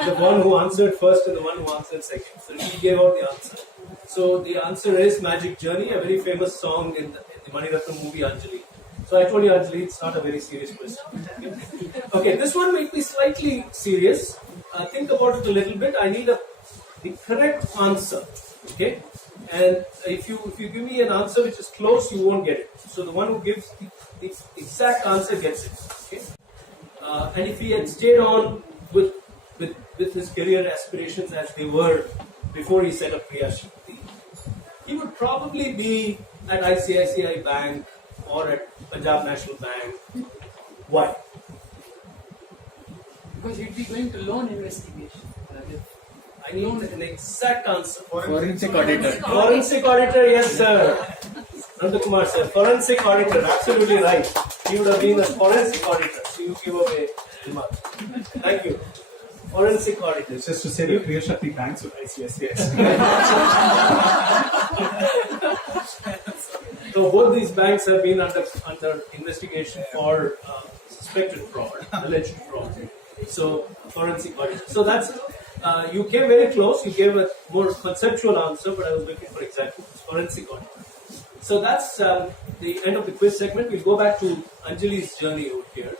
the one who answered first and the one who answered second. So he gave out the answer. So the answer is Magic Journey, a very famous song in the Maniratnam movie Anjali. So I told you, Anjali, it's not a very serious question. Okay, this one might be slightly serious. Think about it a little bit. I need the correct answer. Okay, and if you give me an answer which is close, you won't get it. So the one who gives the exact answer gets it. Okay, and if he had stayed on with his career aspirations as they were before he set up Crea-Shakthi, he would probably be at ICICI Bank or at Punjab National Bank. Why? Because he'd be going to loan investigation. I need an exact answer. Forensic auditor. Forensic auditor, yes, sir. Nandakumar, sir. Forensic auditor, absolutely right. He would have been a forensic auditor. So you give away the mark. Thank you. Forensic auditor. It's just to say that Crea-Shakthi banks with ICICI. So both these banks have been under investigation for suspected fraud, alleged fraud. So forensic auditor. So that's you came very close. You gave a more conceptual answer, but I was looking for examples. Forensic auditor. So that's the end of the quiz segment. We'll go back to Anjali's journey over here.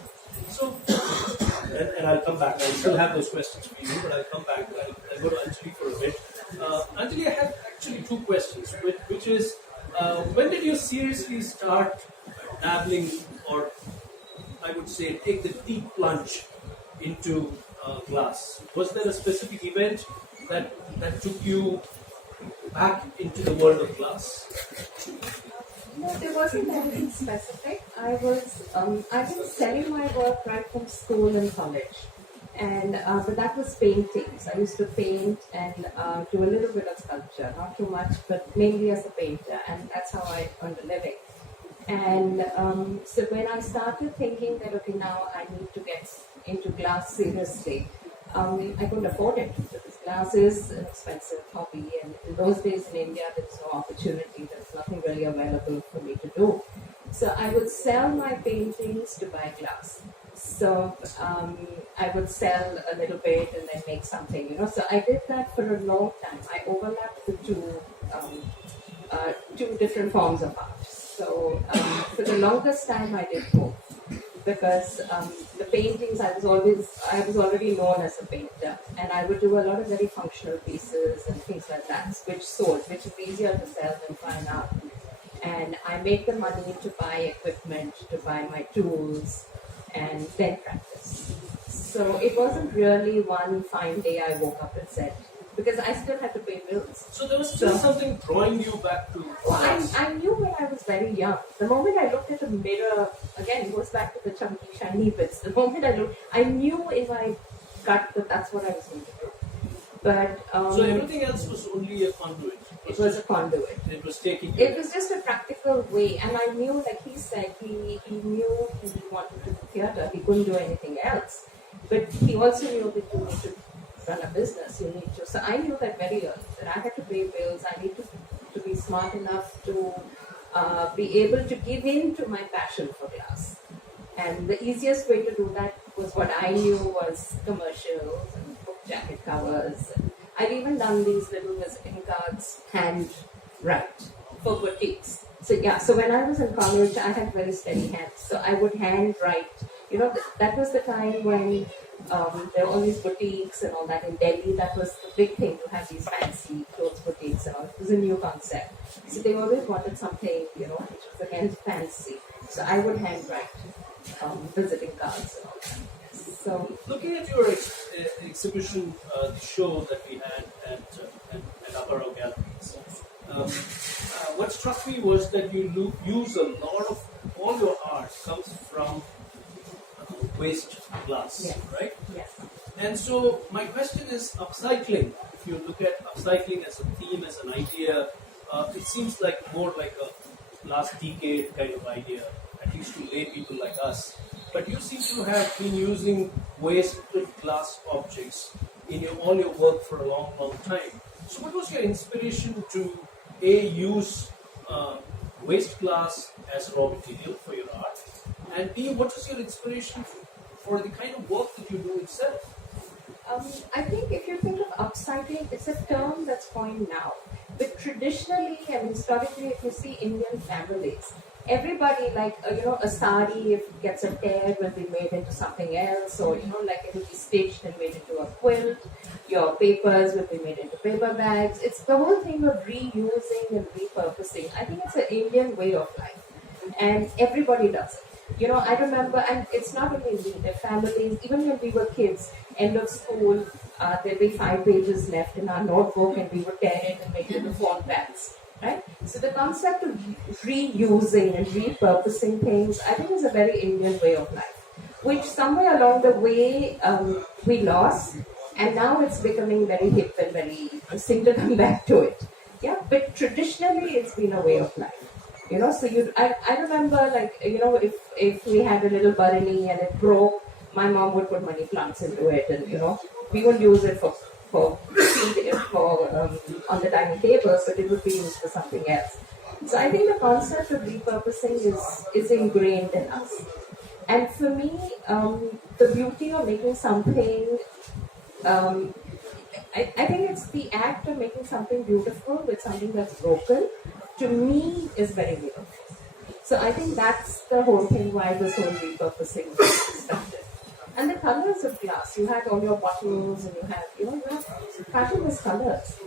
So, and I'll come back. I still have those questions for you, but I'll come back. I'll go to Anjali for a bit. Anjali, I have actually two questions, which is, when did you seriously start dabbling, or I would say take the deep plunge into glass? Was there a specific event that took you back into the world of glass? No, there wasn't anything specific. I was selling my work right from school and college, and but that was paintings. I used to paint and do a little bit of sculpture, not too much, but mainly as a painter, and that's how I earned a living. And so when I started thinking that okay, now I need to get into glass seriously, I couldn't afford it because glass is an expensive hobby, and in those days in India there's no opportunity, there's nothing really available for me to do. So I would sell my paintings to buy glass. So I would sell a little bit and then make something, So I did that for a long time. I overlapped the two different forms of art. So for the longest time I did both. Because the paintings, I was already known as a painter, and I would do a lot of very functional pieces and things like that, which sold, which is easier to sell than fine art. And I made the money to buy equipment, to buy my tools, and then practice. So it wasn't really one fine day I woke up and said, because I still had to pay bills. So there was still something drawing you back to. Well, I knew when I was very young. The moment I looked at the mirror, again, it goes back to the chunky, shiny bits. The moment I looked, I knew in my gut that that's what I was going to do. But so everything else was only a conduit. It was a conduit. It was taking. It was just a practical way, and I knew, like he said, he knew he wanted to do theatre. He couldn't do anything else, but he also knew that you need to run a business. You need to. So I knew that very early that I had to pay bills. I need to be smart enough to be able to give in to my passion for glass. And the easiest way to do that was what I knew was commercials and book jacket covers. I've even done these little visiting cards hand write for boutiques. So when I was in college, I had very steady hands. So I would handwrite. That was the time when there were all these boutiques and all that in Delhi. That was the big thing to have these fancy clothes boutiques and all. It was a new concept. So they always wanted something, which was again fancy. So I would handwrite visiting cards and all that. So looking at your exhibition, the show that we had at Upper Galleries, what struck me was that you use a lot of all your art comes from waste glass, Yes. right? yes. And so my question is upcycling. If you look at upcycling as a theme, as an idea, it seems like more like a last decade kind of idea, at least to lay people like us. But you seem to have been using wasted glass objects in all your work for a long, long time. So what was your inspiration to use waste glass as raw material for your art? And B, what is your inspiration for the kind of work that you do itself? I think if you think of upcycling, it's a term that's coined now. But traditionally and historically, if you see Indian families, everybody a sari, if it gets a tear, will be made into something else, or it will be stitched and made into a quilt. Your papers will be made into paper bags. It's the whole thing of reusing and repurposing. I think it's an Indian way of life, and everybody does it. I remember, and it's not only me, the families, even when we were kids, end of school, there'd be 5 pages left in our notebook and we would tear it and make it into phone bags, right? So the concept of reusing and repurposing things, I think is a very Indian way of life, which somewhere along the way we lost, and now it's becoming very hip and very interesting to come back to it. Yeah, but traditionally it's been a way of life. So I remember if we had a little barani and it broke, my mom would put money plants into it, and we would use it for feed on the dining table, but it would be used for something else. So I think the concept of repurposing is ingrained in us. And for me, the beauty of making something, I think it's the act of making something beautiful with something that's broken, to me, is very beautiful. So I think that's the whole thing why this whole repurposing started. And the colors of glass, you had all your bottles and you have fabulous colors.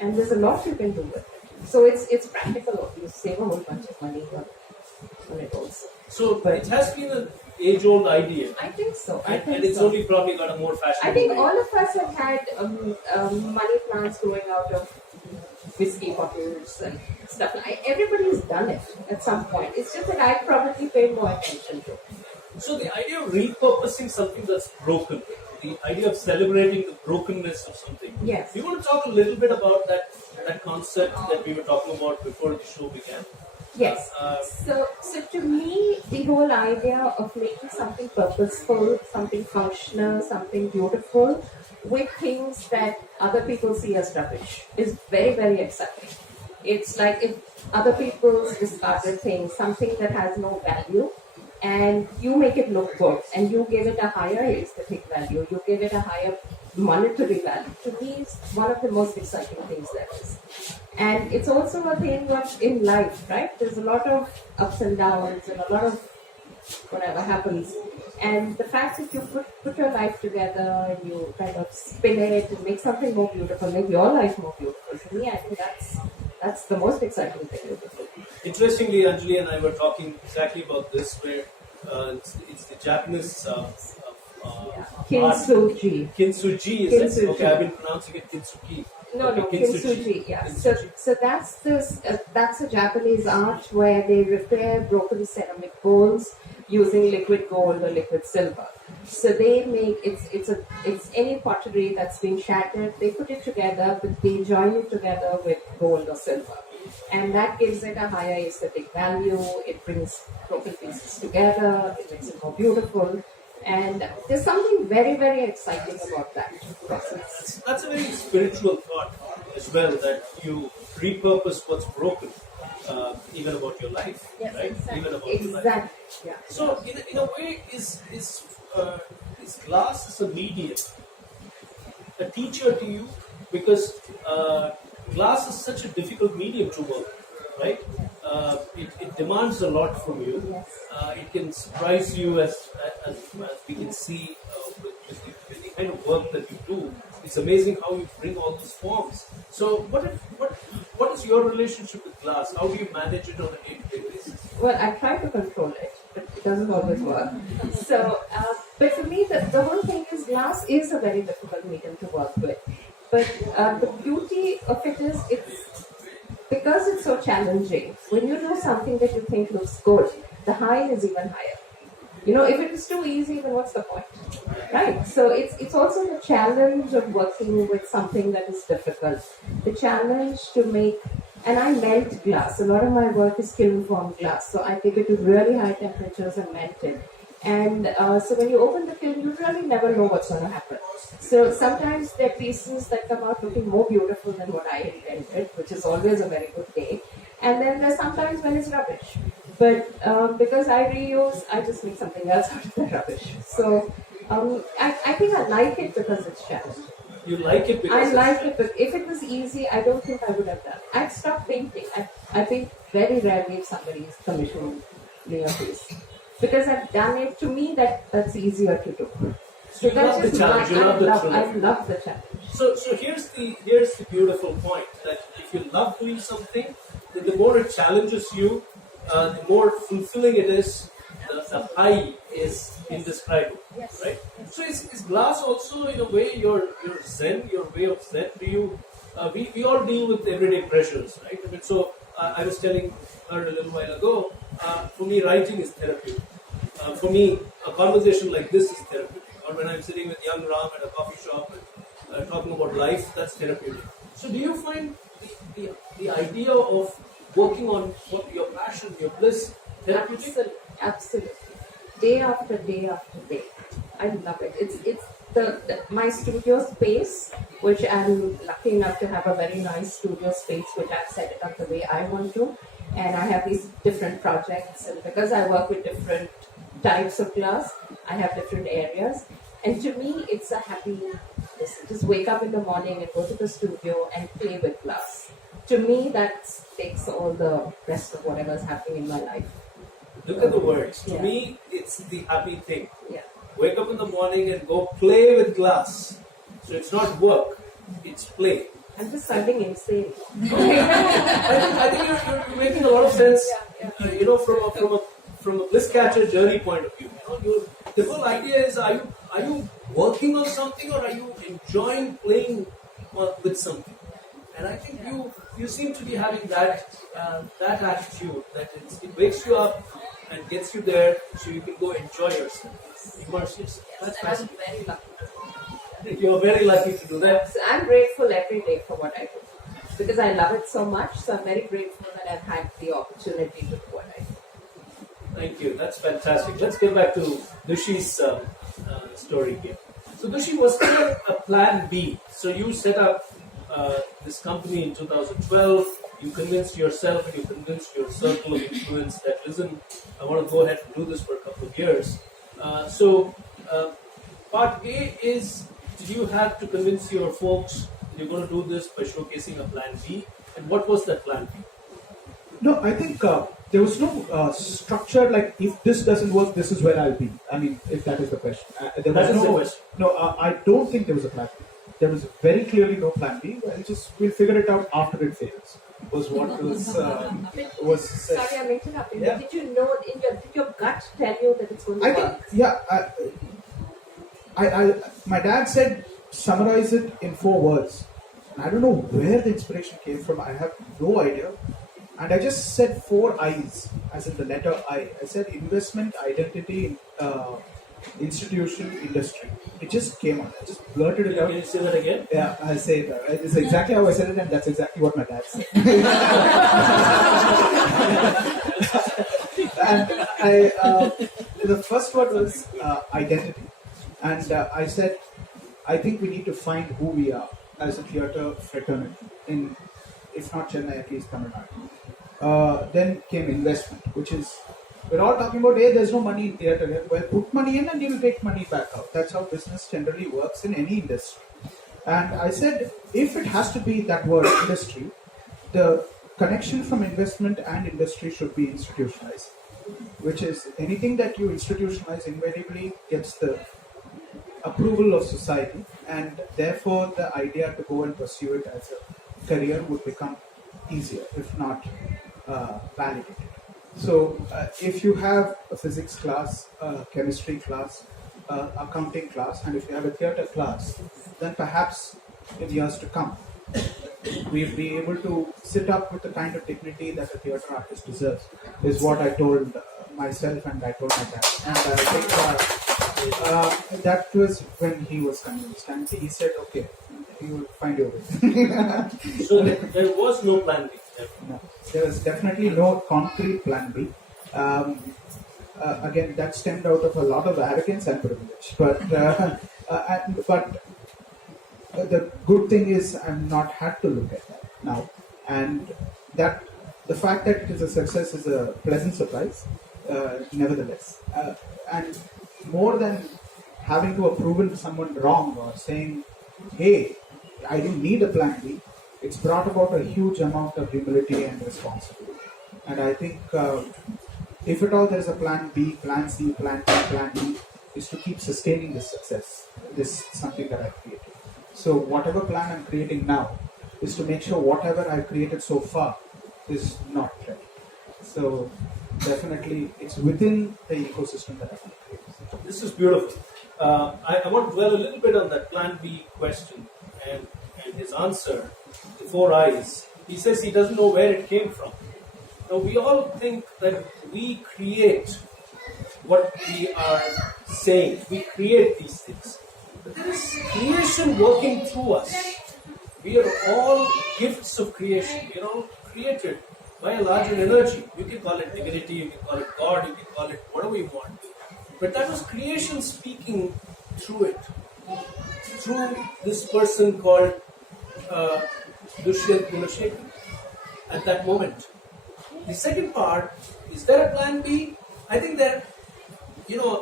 And there's a lot you can do with it. So it's practical. You save a whole bunch of money on it also. So it has been an age-old idea. I think so. And it's only probably got a more fashionable I think way. all of us have had money plants growing out of whiskey bottles and stuff. Everybody's done it at some point. It's just that I probably paid more attention to it. So the idea of repurposing something that's broken, the idea of celebrating the brokenness of something. Yes. You want to talk a little bit about that concept that we were talking about before the show began? Yes. So to me, the whole idea of making something purposeful, something functional, something beautiful, with things that other people see as rubbish is very, very exciting. It's like if other people's discarded things, something that has no value, and you make it look good, and you give it a higher aesthetic value, you give it a higher monetary value. To me, it's one of the most exciting things there is. And it's also a thing of in life, right? There's a lot of ups and downs and a lot of whatever happens. And the fact that you put your life together and you kind of spin it and make something more beautiful, make your life more beautiful, to me, I think that's the most exciting thing. Interestingly, Anjali and I were talking exactly about this, where it's the Japanese Kintsugi. Kintsugi, is it? Okay, I've been pronouncing it Kintsugi. No, Kintsugi, yeah. So that's a Japanese art where they repair broken ceramic bowls using liquid gold or liquid silver. So they make it's any pottery that's been shattered. They put it together, but they join it together with gold or silver, and that gives it a higher aesthetic value. It brings broken pieces together. It makes it more beautiful. And there's something very, very exciting about that process. That's a very spiritual thought as well, that you repurpose what's broken, even about your life, Yes, right? exactly. Even about your life. Exactly. Yeah. So, in a way, is glass as a medium a teacher to you? Because glass is such a difficult medium to work. right? It demands a lot from you. Yes. It can surprise you as we can see with the kind of work that you do. It's amazing how you bring all these forms. So what is your relationship with glass? How do you manage it on a day-to-day basis? Well, I try to control it, but it doesn't always work. So, but for me, the whole thing is glass is a very difficult medium to work with. But the beauty of it is it's because it's so challenging. When you do something that you think looks good, the high is even higher. You know, if it is too easy, then what's the point? Right? So it's also the challenge of working with something that is difficult. The challenge to make, and I melt glass. A lot of my work is kiln form glass. So I take it to really high temperatures and melt it. And so when you open the kiln, you really never know what's going to happen. So sometimes there are pieces that come out looking more beautiful than what I intended, which is always a very good day. And then there's sometimes when it's rubbish. But because I reuse, I just make something else out of the rubbish. So I think I like it because it's challenging. You like it because I like it, but if it was easy, I don't think I would have done it. I'd stop painting. I paint very rarely if somebody's commissioned me a piece. Because I've done it, to me that's easier to do. So you love the challenge, you love the thrill. I love the challenge. So here's the beautiful point, that if you love doing something, then the more it challenges you, the more fulfilling it is. The high is indescribable, Yes. right? So is glass also in a way your zen, your way of zen? Do you? We all deal with everyday pressures, right? I mean, so I was telling her a little while ago. For me, writing is therapeutic. For me, a conversation like this is therapeutic. Or when I'm sitting with young Ram at a coffee shop and talking about life, that's therapeutic. So do you find the idea of working on what your passion, your bliss, therapeutic? Absolutely. Day after day after day. I love it. It's my studio space, which I'm lucky enough to have a very nice studio space, which I've set it up the way I want to. And I have these different projects, and because I work with different types of glass, I have different areas. And to me, it's a happy, just wake up in the morning and go to the studio and play with glass. To me, that takes all the rest of whatever's happening in my life. Look at the words. To Yeah. me, it's the happy thing. Yeah. Wake up in the morning and go play with glass. So it's not work, it's play. I'm just sounding insane. I think you're making a lot of sense. You know, from a bliss catcher journey point of view. You know, the whole idea is: are you working on something, or are you enjoying playing with something? And I think you seem to be having that attitude, that it wakes you up and gets you there, so you can go enjoy yourself, immerse yourself. That's And I'm fascinating. very lucky. You're very lucky to do that. So I'm grateful every day for what I do. Because I love it so much, so I'm very grateful that I've had the opportunity to do what I do. Thank you. That's fantastic. Let's get back to Dushi's story here. So Dushi, was there a plan B? So you set up this company in 2012. You convinced yourself and you convinced your circle of influence that, listen, I want to go ahead and do this for a couple of years. Part A is, did you have to convince your folks that you're going to do this by showcasing a plan B? And what was that plan B? No, I think there was no structure like, if this doesn't work, this is where I'll be. I mean, if that is the question. There was That is the question. No, I don't think there was a plan B. There was very clearly no plan B. We'll figure it out after it fails. Was what was said. Sorry, I'm interrupting. Yeah. Did you know, did your gut tell you that it's going to I work? think, yeah. My dad said, summarize it in 4 words. And I don't know where the inspiration came from. I have no idea. And I just said 4 I's, as in the letter I. I said investment, identity, institution, industry. It just came out. I just blurted it out. Can you say that again? Yeah, I say it. It's exactly how I said it, and that's exactly what my dad said. And the first word was identity. And I said, I think we need to find who we are as a theatre fraternity, in, if not Chennai, at least Tamil Nadu. Then came investment, which is, we're all talking about, hey, there's no money in theatre. Well, put money in and you'll take money back out. That's how business generally works in any industry. And I said, if it has to be that word, industry, the connection from investment and industry should be institutionalized, which is anything that you institutionalize invariably gets the approval of society, and therefore the idea to go and pursue it as a career would become easier, if not validated. So if you have a physics class, a chemistry class, accounting class, and if you have a theatre class, then perhaps in years to come, we'll be able to sit up with the kind of dignity that a theatre artist deserves, is what I told myself and I told my dad. And I think that was when he was convinced, and he said, okay, you will find your way. So there was no plan B. No, there was definitely no concrete plan B. Again, that stemmed out of a lot of arrogance and privilege. But the good thing is I've not had to look at that now, and that the fact that it is a success is a pleasant surprise, nevertheless. And more than having to have proven someone wrong or saying, hey, I didn't need a plan B, it's brought about a huge amount of humility and responsibility. And I think if at all there is a plan B, plan C, plan D, plan E, is to keep sustaining this success. This is something that I've created. So whatever plan I'm creating now is to make sure whatever I've created so far is not threatened. So definitely it's within the ecosystem that I've created. This is beautiful. I want to dwell a little bit on that plan B question and his answer, the 4 eyes. He says he doesn't know where it came from. Now we all think that we create what we are saying. We create these things. But there is creation working through us. We are all gifts of creation. We are all created by a larger energy. You can call it divinity, you can call it God, you can call it whatever you want. But that was creation speaking through it. Through this person called Dushyanth Gunashekar at that moment. The second part, is there a plan B? I think that,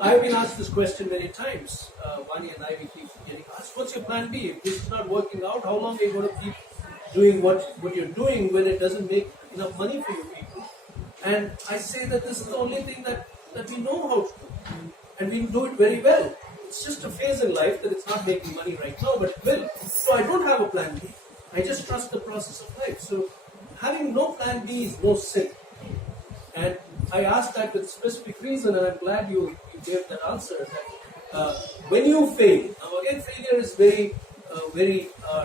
I've been asked this question many times. Vaani and I, we keep getting asked, what's your plan B? If this is not working out, how long are you going to keep doing what you're doing when it doesn't make enough money for you people? And I say that this is the only thing that we know how to do. And we do it very well. It's just a phase in life that it's not making money right now, but it will. So I don't have a plan B. I just trust the process of life. So having no plan B is no sin. And I asked that with specific reason, and I'm glad you gave that answer. That when you fail, now again, failure is very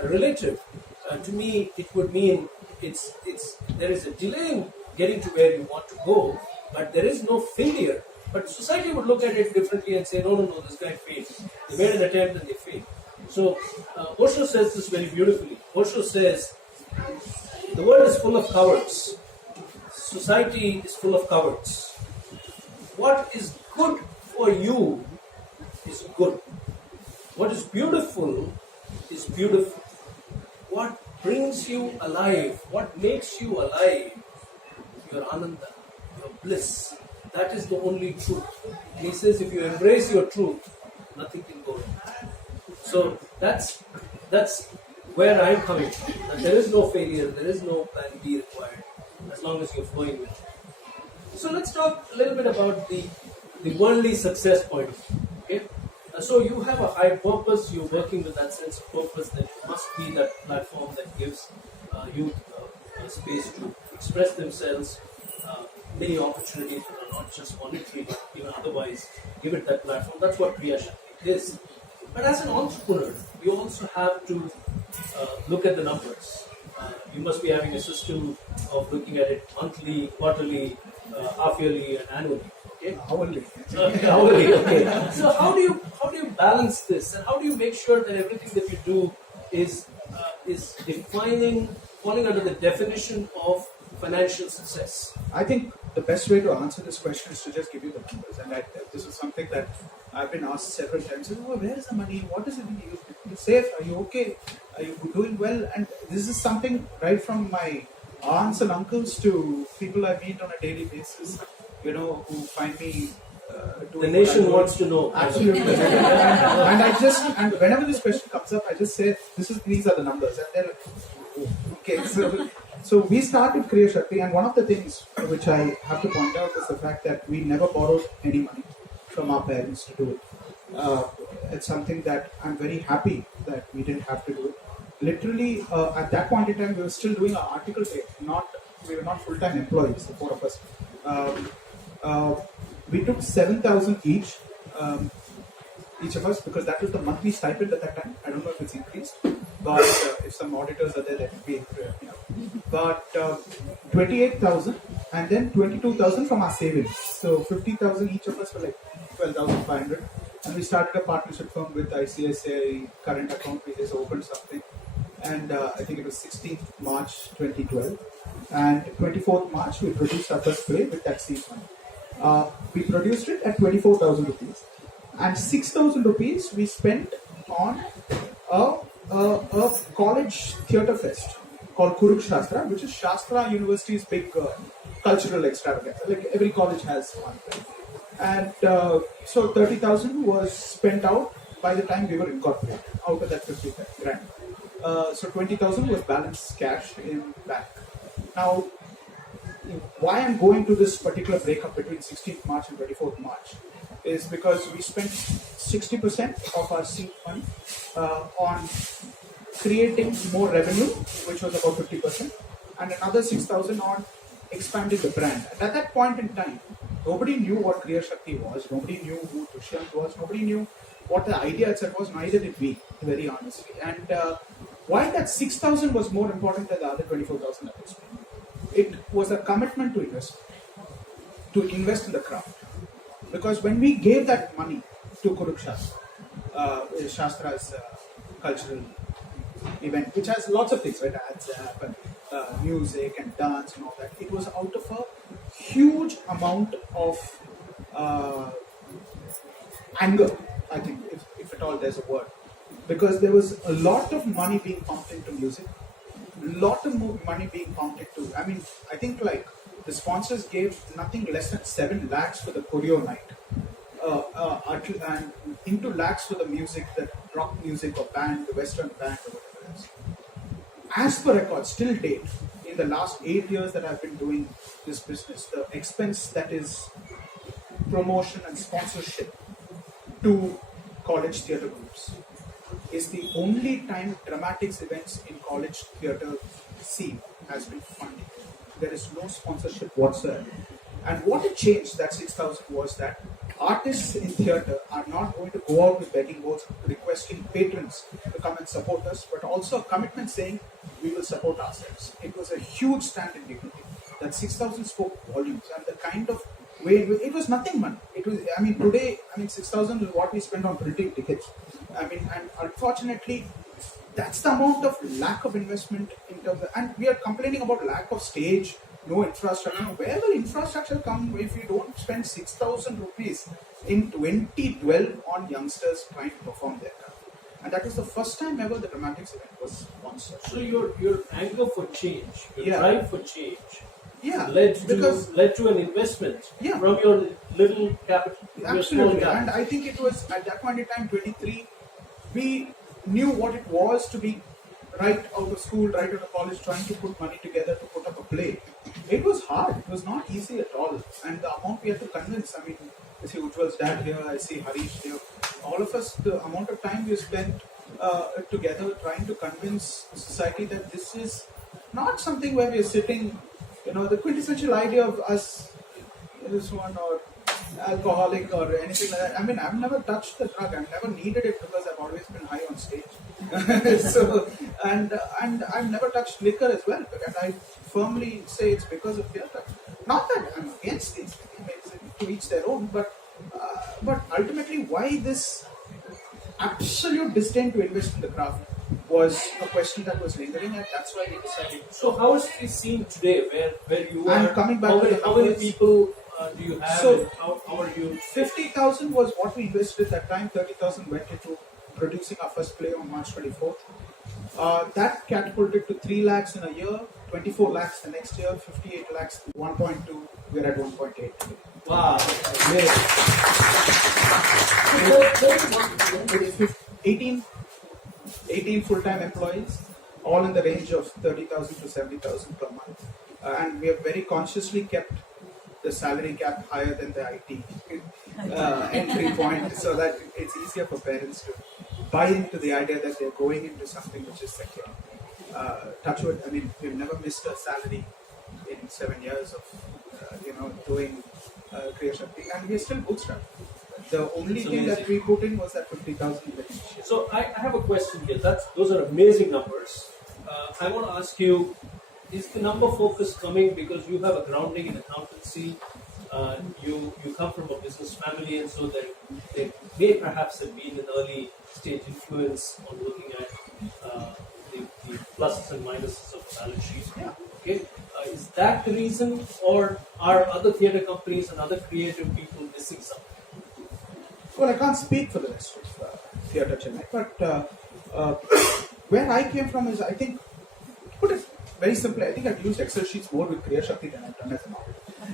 relative. To me, it would mean there is a delay in getting to where you want to go, but there is no failure. But society would look at it differently and say, no, this guy failed. They made an attempt and they failed. So Osho says this very beautifully. Osho says, the world is full of cowards. Society is full of cowards. What is good for you is good. What is beautiful is beautiful. What brings you alive, what makes you alive, your ananda, your bliss, that is the only truth. And he says, if you embrace your truth, nothing can go wrong. So that's where I'm coming from. That there is no failure, there is no plan B required, as long as you're flowing with it. So let's talk a little bit about the worldly success point of view. Okay? So you have a high purpose, you're working with that sense of purpose that must be that platform that gives youth a space to express themselves, many opportunities that are not just monetary, but even otherwise, give it that platform. That's what Crea-Shakthi is. But as an entrepreneur, you also have to look at the numbers. You must be having a system of looking at it monthly, quarterly, half-yearly, and annually. Okay? Hourly. Hourly, okay. So how do you balance this, and how do you make sure that everything that you do is falling under the definition of financial success? I think the best way to answer this question is to just give you the numbers. And this is something that I've been asked several times. Oh, where is the money? What is it? You're safe? Are you okay? Are you doing well? And this is something right from my aunts and uncles to people I meet on a daily basis, who find me doing. The nation wants to know. Absolutely. and whenever this question comes up, I just say, these are the numbers. And they're like, okay. So So we started Crea-Shakthi, and one of the things which I have to point out is the fact that we never borrowed any money from our parents to do it. It's something that I'm very happy that we didn't have to do it. Literally, at that point in time, we were still doing our article trade. We were not full-time employees, the four of us. We took 7,000 each of us, because that was the monthly stipend at that time. I don't know if it's increased, but if some auditors are there, that would be, But 28,000 and then 22,000 from our savings. So 50,000 each of us were like 12,500. And we started a partnership firm with ICICI current account. We just opened something. And I think it was 16th March 2012. And 24th March, we produced our first play with that seed money. We produced it at 24,000 rupees. And 6,000 rupees we spent on a college theatre fest called Kuru-Shastra, which is Shastra University's big cultural extravaganza. Like every college has one. And so 30,000 was spent out by the time we were incorporated, out of that 50 grand. So 20,000 was balanced cash in bank. Now, why I'm going to this particular breakup between 16th March and 24th March is because we spent 60% of our seed money on creating more revenue, which was about 50%, and another 6,000 on expanding the brand. And at that point in time, nobody knew what Crea-Shakthi was, nobody knew who Dushyanth was, nobody knew what the idea itself was, neither did we, very honestly. And why that 6,000 was more important than the other 24,000 that we spent? It was a commitment to invest in the craft. Because when we gave that money to Kuru-Shastra, Shastra's cultural event, which has lots of things, right? Ads, and music and dance and all that. It was out of a huge amount of anger, I think, if at all there's a word. Because there was a lot of money being pumped into music, a lot of money being pumped into, I think like the sponsors gave nothing less than 7 lakhs for the choreo night. And into lakhs for the music, the rock music or band, the western band or whatever else. As per records, till date, in the last 8 years that I've been doing this business, the expense that is promotion and sponsorship to college theatre groups is the only time dramatics events in college theatre scene has been funded. There is no sponsorship whatsoever. And what it changed, that 6,000, was that artists in theatre are not going to go out with begging boards requesting patrons to come and support us, but also a commitment saying we will support ourselves. It was a huge stand in dignity. That 6,000 spoke volumes, and the kind of way it was nothing money. It was, today, 6,000 is what we spend on printing tickets. And unfortunately, that's the amount of lack of investment in terms of, and we are complaining about lack of stage, no infrastructure. Where will infrastructure come if you don't spend 6,000 rupees in 2012 on youngsters trying to perform their craft? And that was the first time ever the dramatics event was sponsored. So your anger for change, your drive for change, led to an investment from your little capital. Absolutely. And I think it was at that point in time, 23, we knew what it was to be right out of school, right out of college, trying to put money together to put up a play. It was hard. It was not easy at all. And the amount we had to convince, I see Ujjwal's dad here, I see Harish here. All of us, the amount of time we spent together trying to convince society that this is not something where we are sitting, the quintessential idea of us, this one or alcoholic or anything like that. I've never touched the drug. I've never needed it because I've always been high on stage. And I've never touched liquor as well. And I firmly say it's because of theatre. Not that I'm against these things, to each their own, but ultimately why this absolute disdain to invest in the craft was a question that was lingering, and that's why we decided. So how is it seen today, where you are? I'm coming back to the how many people do you have? So, how are you? 50,000 was what we invested at that time. 30,000 went into producing our first play on March 24th. That catapulted to 3 lakhs in a year, 24 lakhs the next year, 58 lakhs, 1.2. We're at 1.8. Wow. 18 full-time employees, all in the range of 30,000 to 70,000 per month. And we have very consciously kept the salary cap higher than the IT entry point so that it's easier for parents to buy into the idea that they're going into something which is secure. Touch wood, I mean, we've never missed a salary in 7 years of, doing Crea-Shakthi, and we're still bootstrapped. The only It's thing that amazing. we put in was that 50,000 initial. So I have a question here. Those are amazing numbers. I want to ask you, is the number focus coming because you have a grounding in accountancy? You come from a business family, and so there may perhaps have been an early stage influence on looking at the pluses and minuses of the balance sheet. Yeah. Okay, is that the reason, or are other theatre companies and other creative people missing something? Well, I can't speak for the rest of Theatre Chennai, but where I came from is, I think, to put it very simply, I think I've used Excel sheets more with Crea-Shakthi than I've done as a model.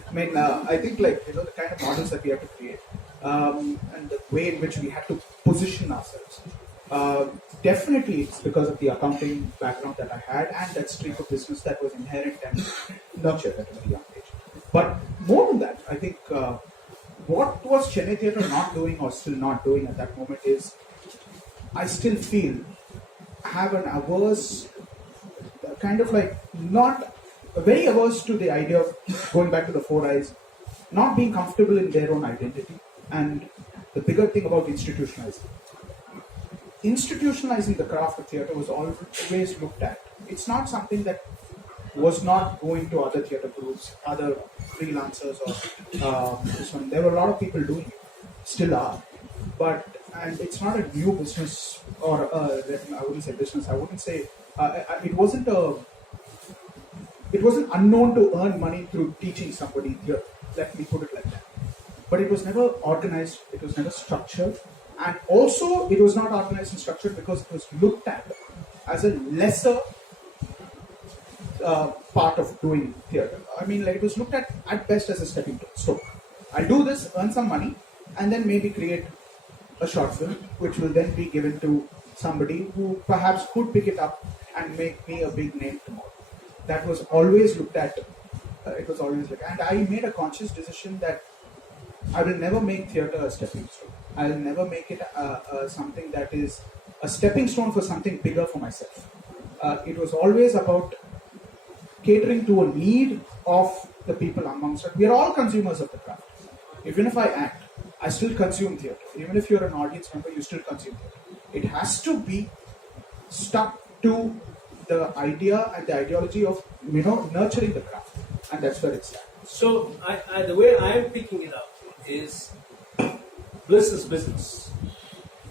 I mean, I think the kind of models that we have to create and the way in which we had to position ourselves. Definitely it's because of the accounting background that I had and that streak of business that was inherent and nurtured at a very young age. But more than that, I think what was Chennai Theatre not doing or still not doing at that moment is, I still feel, have an averse, kind of like not very averse to the idea of going back to the four eyes, not being comfortable in their own identity, and the bigger thing about institutionalizing. Institutionalizing the craft of theatre was always looked at. It's not something that was not going to other theatre groups, other freelancers, or this one. There were a lot of people doing it, still are. And it's not a new business, or I wouldn't say business. I wouldn't say it wasn't unknown to earn money through teaching somebody here. Let me put it like that. But it was never organized. It was never structured, and also it was not organized and structured because it was looked at as a lesser part of doing theatre. I mean, like, it was looked at best as a stepping stone. I'll do this, earn some money, and then maybe create a short film, which will then be given to somebody who perhaps could pick it up and make me a big name tomorrow. That was always looked at. It was always like, and I made a conscious decision that I will never make theatre a stepping stone. I'll never make it something that is a stepping stone for something bigger for myself. It was always about catering to a need of the people amongst us. We are all consumers of the craft. Even if I act, I still consume theatre. Even if you're an audience member, you still consume theatre. It has to be stuck to the idea and the ideology of nurturing the craft, and that's where it's at. So the way I am picking it up is, Bliss is business.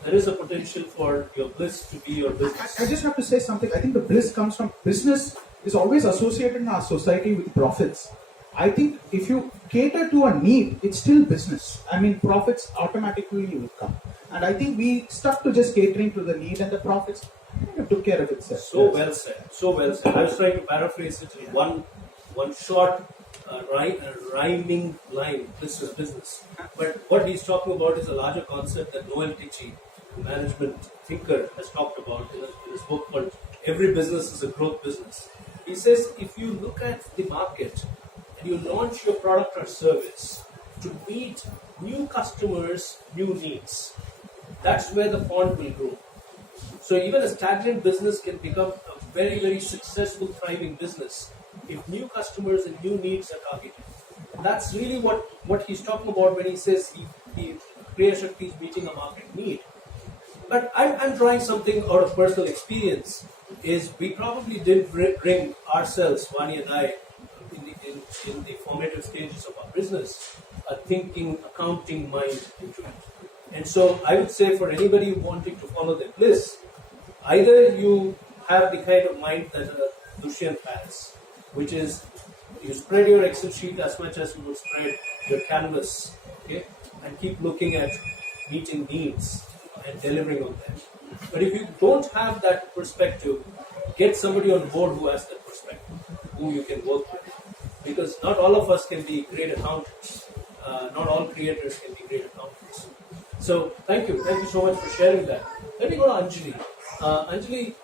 There is a potential for your bliss to be your business. I just have to say something. I think the bliss comes from business is always associated in our society with profits. I think if you cater to a need, it's still business. I mean, profits automatically will come. And I think we stuck to just catering to the need, and the profits took care of itself. So well said. So well said. I was trying to paraphrase it in one short rhyming line. This is business. But what he's talking about is a larger concept that Noel Tichy, the management thinker, has talked about in his book called Every Business is a Growth Business. He says, if you look at the market and you launch your product or service to meet new customers' new needs, that's where the pond will grow. So even a stagnant business can become a very, very successful, thriving business if new customers and new needs are targeted. That's really what he's talking about when he says Crea-Shakthi is meeting a market need. But I'm drawing something out of personal experience. Is we probably didn't bring ourselves, Vaani and I, in the formative stages of our business, a thinking, accounting mind into it. And so I would say, for anybody wanting to follow their bliss, either you have the kind of mind that Dushyanth has, which is you spread your Excel sheet as much as you would spread your canvas, okay, and keep looking at meeting needs and delivering on them. But if you don't have that perspective, get somebody on board who has that perspective, who you can work with. Because not all of us can be great accountants. Not all creators can be great accountants. So thank you so much for sharing that. Let me go to Anjali. Anjali,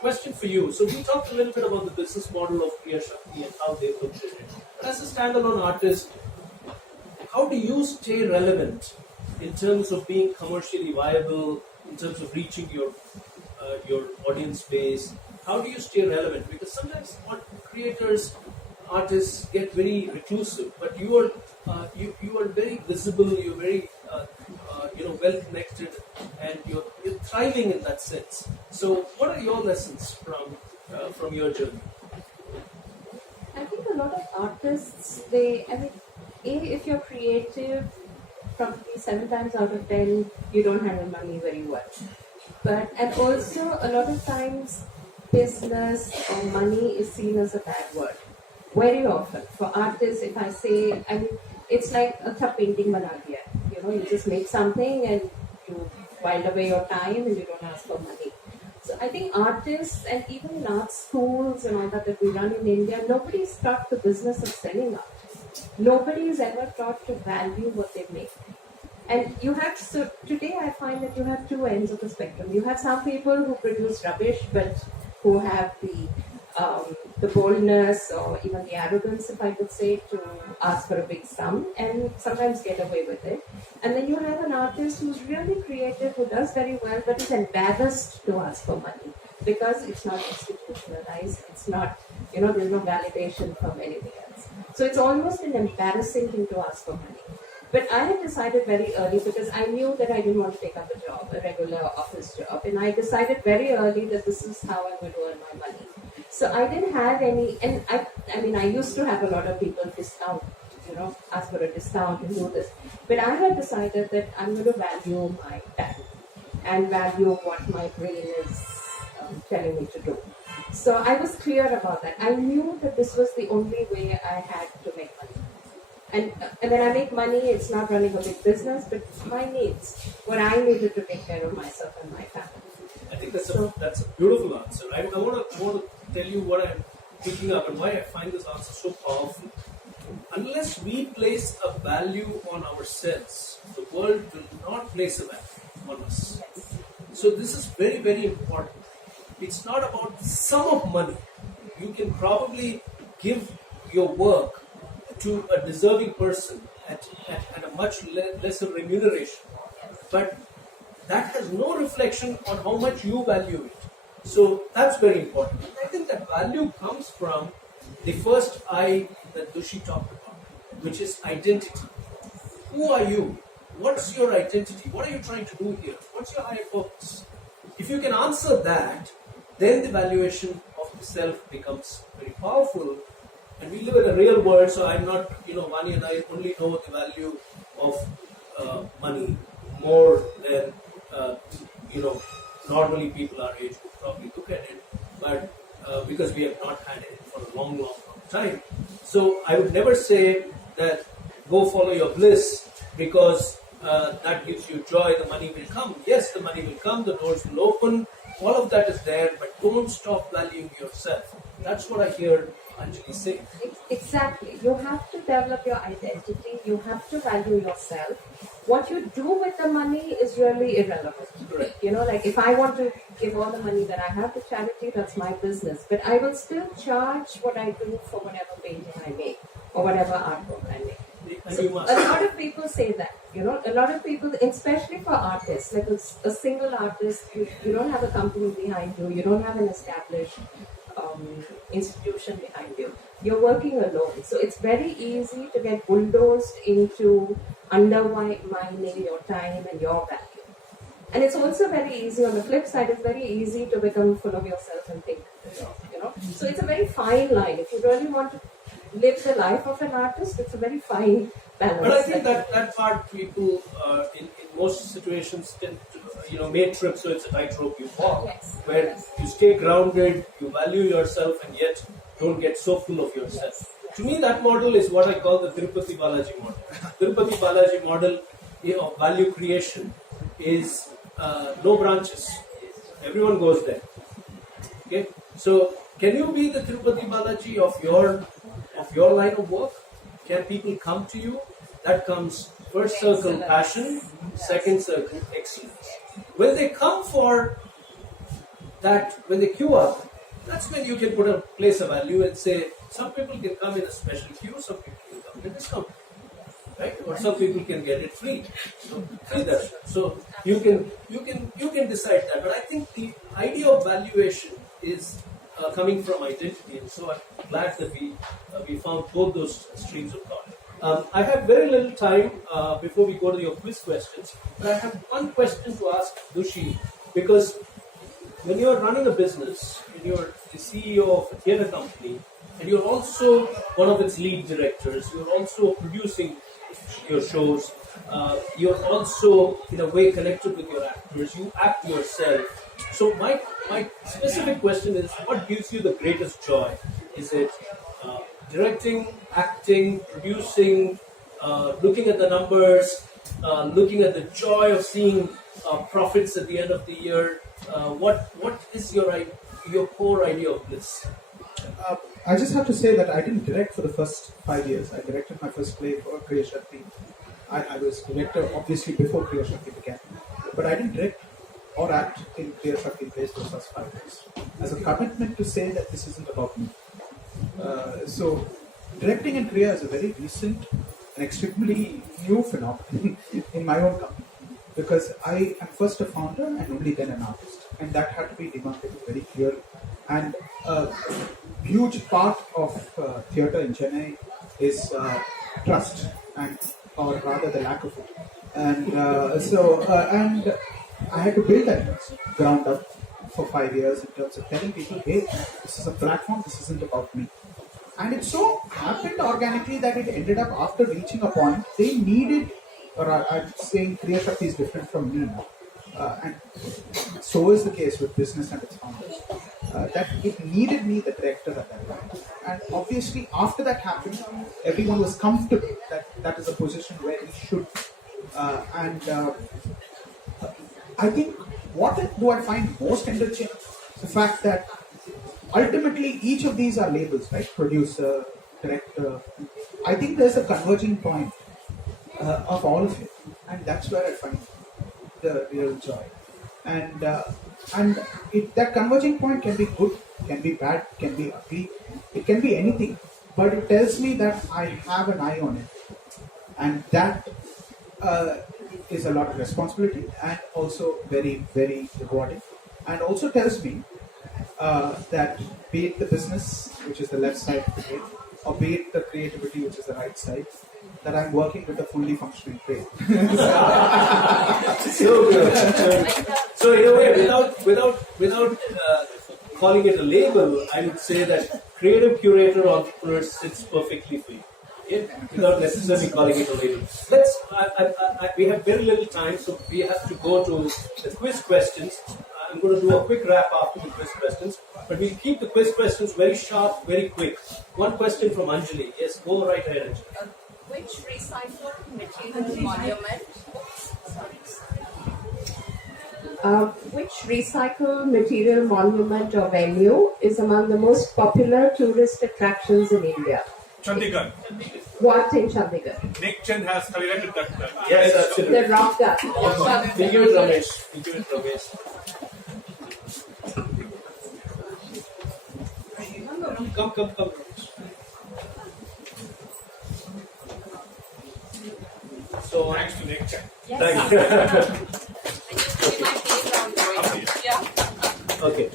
question for you. So we talked a little bit about the business model of Crea-Shakthi and how they looked at it. But as a standalone artist, how do you stay relevant in terms of being commercially viable, in terms of reaching your audience base? How do you stay relevant? Because sometimes creators, artists get very reclusive, but you are very visible. You're very well connected, and you're thriving in that sense. So, what are your lessons from your journey? I think a lot of artists, if you're creative, probably 7 times out of 10, you don't handle money very well. And also, a lot of times, business or money is seen as a bad word. Very often, for artists, if I say, it's like a painting bana diya. You just make something and you while away your time and you don't ask for money. So I think artists and even in art schools and all that we run in India, nobody is taught the business of selling art. Nobody is ever taught to value what they make. And today I find that you have two ends of the spectrum. You have some people who produce rubbish, but who have the boldness or even the arrogance, if I could say, to ask for a big sum and sometimes get away with it. And then you have an artist who's really creative, who does very well, but is embarrassed to ask for money because it's not institutionalized. It's not, there's no validation from anything else. So it's almost an embarrassing thing to ask for money. But I had decided very early, because I knew that I didn't want to take up a regular office job. And I decided very early that this is how I'm going to earn my money. So I didn't have any, and I used to have a lot of people discount, ask for a discount and do this. But I had decided that I'm going to value my time and value what my brain is telling me to do. So I was clear about that. I knew that this was the only way I had to make money. And when I make money, it's not running a big business, but my needs, what I needed to take care of myself and my family. I think that's a beautiful answer. I want to tell you what I'm picking up and why I find this answer so powerful. Unless we place a value on ourselves, the world will not place a value on us. Yes. So this is very, very important. It's not about the sum of money. You can probably give your work to a deserving person at a much lesser remuneration. But that has no reflection on how much you value it. So that's very important. And I think that value comes from the first I that Dushi talked about, which is identity. Who are you? What's your identity? What are you trying to do here? What's your higher purpose? If you can answer that, then the valuation of the self becomes very powerful. And we live in a real world, so I'm not, Vaani and I only know the value of money more than, normally people our age would probably look at it, but because we have not had it for a long, long, long time. So I would never say that go follow your bliss because that gives you joy, the money will come. Yes, the money will come, the doors will open, all of that is there, but don't stop valuing yourself. That's what I hear Anjali say. Exactly. You have to develop your identity. You have to value yourself. What you do with the money is really irrelevant. Correct. Like if I want to give all the money that I have to charity, that's my business. But I will still charge what I do for whatever painting I make or whatever artwork I make. So a lot of people say that, a lot of people, especially for artists, like a single artist, you don't have a company behind you, you don't have an established institution behind you. You're working alone. So it's very easy to get bulldozed into undermining your time and your value. And it's also very easy, on the flip side, it's very easy to become full of yourself and think, So it's a very fine line. If you really want to live the life of an artist, it's a very fine balance. But I think that part people in most situations tend to, make trips, so it's a tightrope you walk, where you stay grounded, you value yourself, and yet don't get so full of yourself. To me, that model is what I call the Tirupati Balaji model. Tirupati Balaji model of value creation is no branches. Everyone goes there. Okay, so can you be the Tirupati Balaji of your line of work? Can people come to you? That comes first circle passion, second circle excellence. Will they come for that when they queue up, that's when you can put a place a value and say, some people can come in a special queue, some people can come in a discount, right? Or some people can get it free. So, free darshan. So you can decide that. But I think the idea of valuation is coming from identity, and so I'm glad that we found both those streams of thought. I have very little time before we go to your quiz questions, but I have one question to ask Dushi, because when you are running a business, when you are the CEO of a theatre company, and you're also one of its lead directors, you're also producing your shows, you're also in a way connected with your actors, you act yourself. So my specific question is, what gives you the greatest joy? Is it directing, acting, producing, looking at the numbers, looking at the joy of seeing profits at the end of the year? What is your core idea of Bliss? I just have to say that I didn't direct for the first 5 years. I directed my first play for Crea-Shakthi. I was director obviously before Crea-Shakthi began, but I didn't direct or act in Crea-Shakthi plays for the first 5 years as a commitment to say that this isn't about me. So directing in Crea is a very recent and extremely new phenomenon in my own company, because I am first a founder and only then an artist, and that had to be demarcated very clearly. And a huge part of theatre in Chennai is trust, or rather the lack of it. And and I had to build that trust ground up for 5 years in terms of telling people, hey, this is a platform, this isn't about me. And it so happened organically that it ended up, after reaching a point, they needed, or I'm saying Crea-Shakthi is different from me now. And so is the case with business and its founders. That it needed me, the director, at that time. And obviously, after that happened, everyone was comfortable that that is a position where he should. I think what do I find most enriching? The fact that ultimately each of these are labels, right? Producer, director. I think there's a converging point of all of it, and that's where I find the real joy. And that converging point can be good, can be bad, can be ugly, it can be anything, but it tells me that I have an eye on it, and that is a lot of responsibility and also very, very rewarding, and also tells me that be it the business, which is the left side of the brain, or be it the creativity, which is the right side, that I'm working with a fully functioning brain. So good. So in a way, without calling it a label, I would say that creative curator entrepreneur sits perfectly for you. Yeah? Without necessarily calling it a label. We have very little time, so we have to go to the quiz questions. I'm going to do a quick wrap after the quiz questions, but we'll keep the quiz questions very sharp, very quick. One question from Anjali. Yes, go right ahead, Anjali. Which recycled material monument? Which recycled material monument or venue is among the most popular tourist attractions in India? Chandigarh. What in Chandigarh? Nick Chen has highlighted that. Yes, absolutely. The rock garden. Thank you, Ramesh. Thank you, Ramesh. Come, Ramesh. So, Thanks to Nick Chen. thank you. Okay.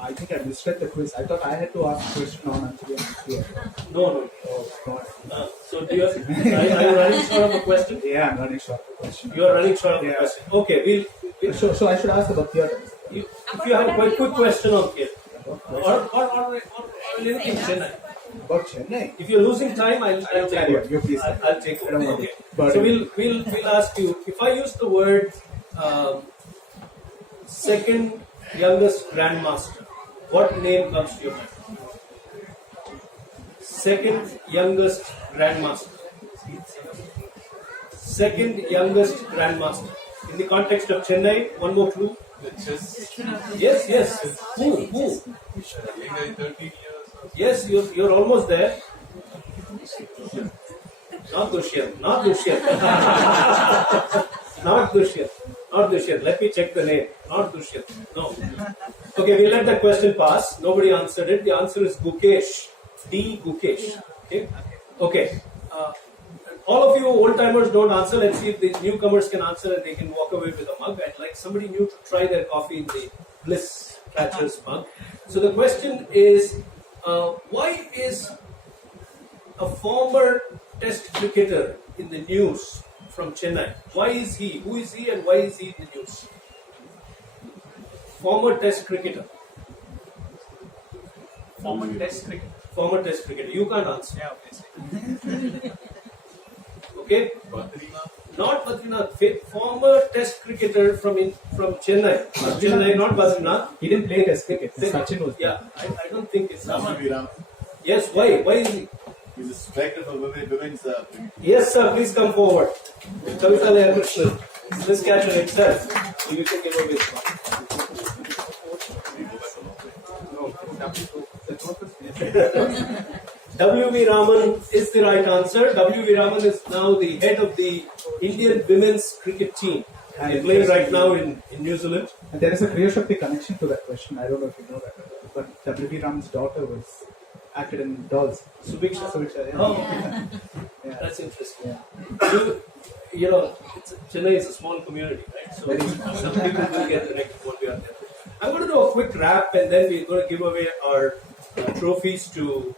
I think I misread the quiz. I thought I had to ask a question on Anjali. No. Oh, God. So, are you running short of a question? Yeah, I'm running short of the question. You are running short of a Yeah. question. Okay, we'll So I should ask about theatre. if you have a quite quick question on here, or anything Chennai. About Chennai. If you're losing time, I'll take carry on. it. You please. I'll take it. I don't want Okay. to. So we'll ask you, if I use the word second youngest grandmaster, what name comes to your mind? Second youngest grandmaster. Second youngest grandmaster. In the context of Chennai, one more clue. Yes. Who? Yes, you're almost there. Not Dushyanth. Not Dushyanth. Let me check the name. Not Dushyanth. No. Okay, we'll let that question pass. Nobody answered it. The answer is Gukesh. D. Gukesh. Okay. Okay. All of you old-timers don't answer. Let's see if the newcomers can answer and they can walk away with a mug. I'd like somebody new to try their coffee in the Bliss Catchers mug. So the question is, why is a former test cricketer in the news from Chennai? Why is he? Who is he and why is he in the news? Former test cricketer. Former test cricket. Former test cricketer. You can't answer. Yeah, obviously. Okay? Not Badrinath. Former test cricketer from Chennai. Chennai, not Badrinath. He didn't play Test cricket. Sachin was. Yeah, I don't think it's Raman. Yes, why? Why is he? He's a striker for women's. Yes, sir, please come forward. Kavita Layakrishan, this catcher himself. So you can give away this one. W.V. Raman is the right answer. W.V. Raman is now the head of the Indian women's cricket team. And they play right now in New Zealand. And there is a Crea-Shakthi connection to that question. I don't know if you know that. But W.V. Raman's daughter was acted in Dolls. Subiksha. Yeah. Oh, Yeah. that's interesting. Yeah. You know, Chennai is a small community, right? So some people will get connected one way or the other. I'm going to do a quick wrap and then we're going to give away our trophies to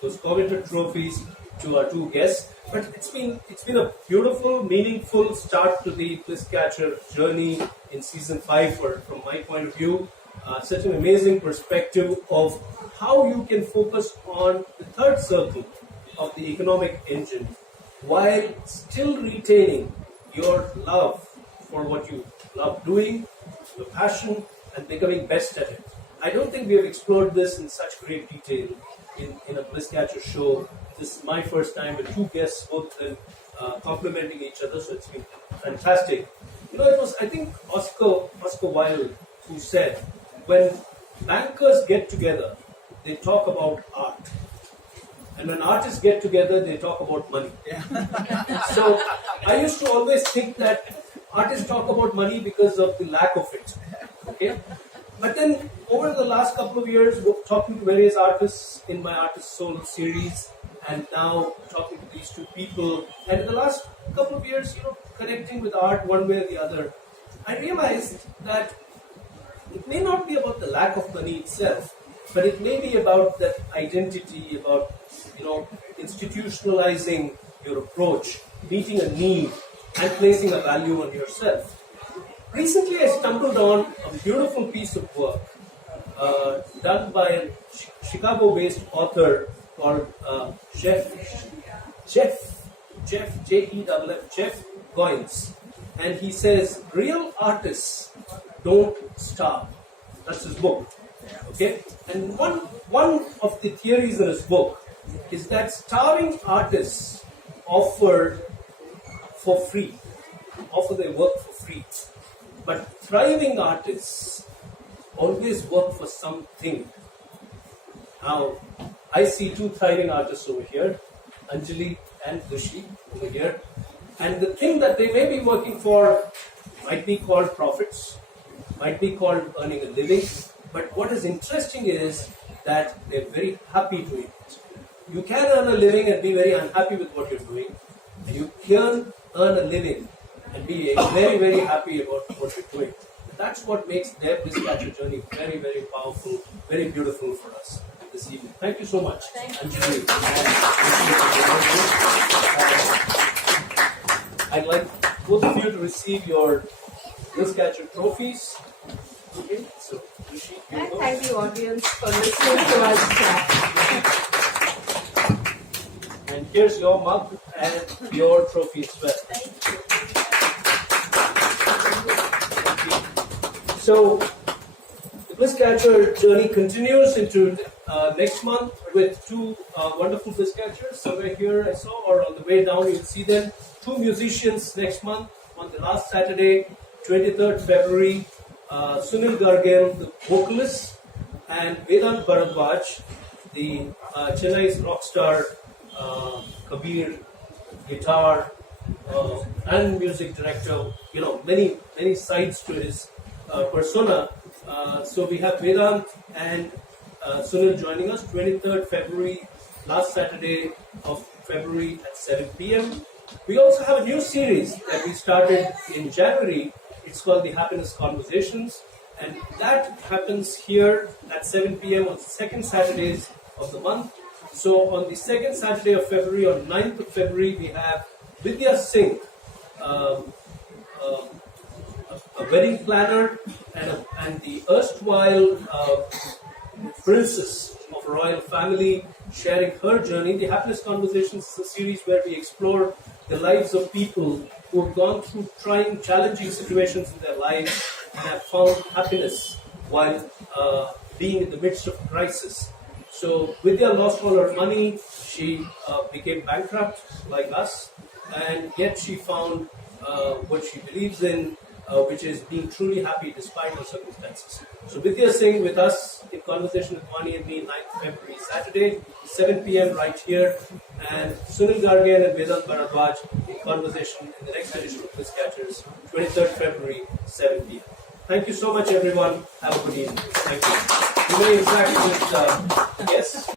those coveted trophies to our two guests. But it's been a beautiful, meaningful start to the Bliss Catcher journey in season 5 from my point of view. Such an amazing perspective of how you can focus on the third circle of the economic engine while still retaining your love for what you love doing, your passion, and becoming best at it. I don't think we have explored this in such great detail in a Bliss Catcher show. This is my first time with two guests, both of them complementing each other, so it's been fantastic. You know, it was, I think, Oscar Wilde who said, when bankers get together, they talk about art. And when artists get together, they talk about money. So I used to always think that artists talk about money because of the lack of it. Okay? But then over the last couple of years, talking to various artists in my Artist Soul series, and now talking to these two people, and in the last couple of years, you know, connecting with art one way or the other, I realized that it may not be about the lack of money itself, but it may be about that identity, about, you know, institutionalizing your approach, meeting a need, and placing a value on yourself. Recently, I stumbled on a beautiful piece of work done by a Chicago-based author called Jeff Goins, and he says real artists don't starve. That's his book. Okay, and one of the theories in his book is that starving artists offer their work for free. But thriving artists always work for something. Now, I see two thriving artists over here, Anjali and Dushi over here. And the thing that they may be working for might be called profits, might be called earning a living. But what is interesting is that they're very happy doing it. You can earn a living and be very unhappy with what you're doing. And you can earn a living and be very, very happy about what you're doing. That's what makes their Bliss Catcher journey very, very powerful, very beautiful for us this evening. Thank you so much. Anjali. I'd like both of you to receive your Bliss Catcher trophies. Okay, so Rishi, And thank the audience for listening to us chat. and here's your mug and your trophy as well. So, the Bliss Catcher journey continues into next month with two wonderful Bliss Catchers. Somewhere here I saw, or on the way down you'll see them. Two musicians next month on the last Saturday, 23rd February. Sunil Gargel, the vocalist, and Vedant Bharadwaj, the Chennai's rock star, Kabir, guitar, and music director. You know, many sides to his persona. So we have Vedant and Sunil joining us 23rd February, last Saturday of February at 7 p.m. We also have a new series that we started in January. It's called the Happiness Conversations, and that happens here at 7 p.m. on the second Saturdays of the month. So on the second Saturday of February, on 9th of February, we have Vidya Singh, a wedding planner and the erstwhile princess of a royal family, sharing her journey. The Happiness Conversations is a series where we explore the lives of people who have gone through trying, challenging situations in their lives and have found happiness while being in the midst of crisis. So Vidya lost all her money, she became bankrupt like us, and yet she found what she believes in, which is being truly happy despite her circumstances. So Vidya Singh with us in Conversation with Vaani and me, 9th February, Saturday, 7 p.m. right here, and Sunil Gargan and Vedant Bharadwaj in Conversation in the next edition of Bliss Catchers, 23rd February, 7 p.m. Thank you so much, everyone. Have a good evening. Thank you. You may interact with guests.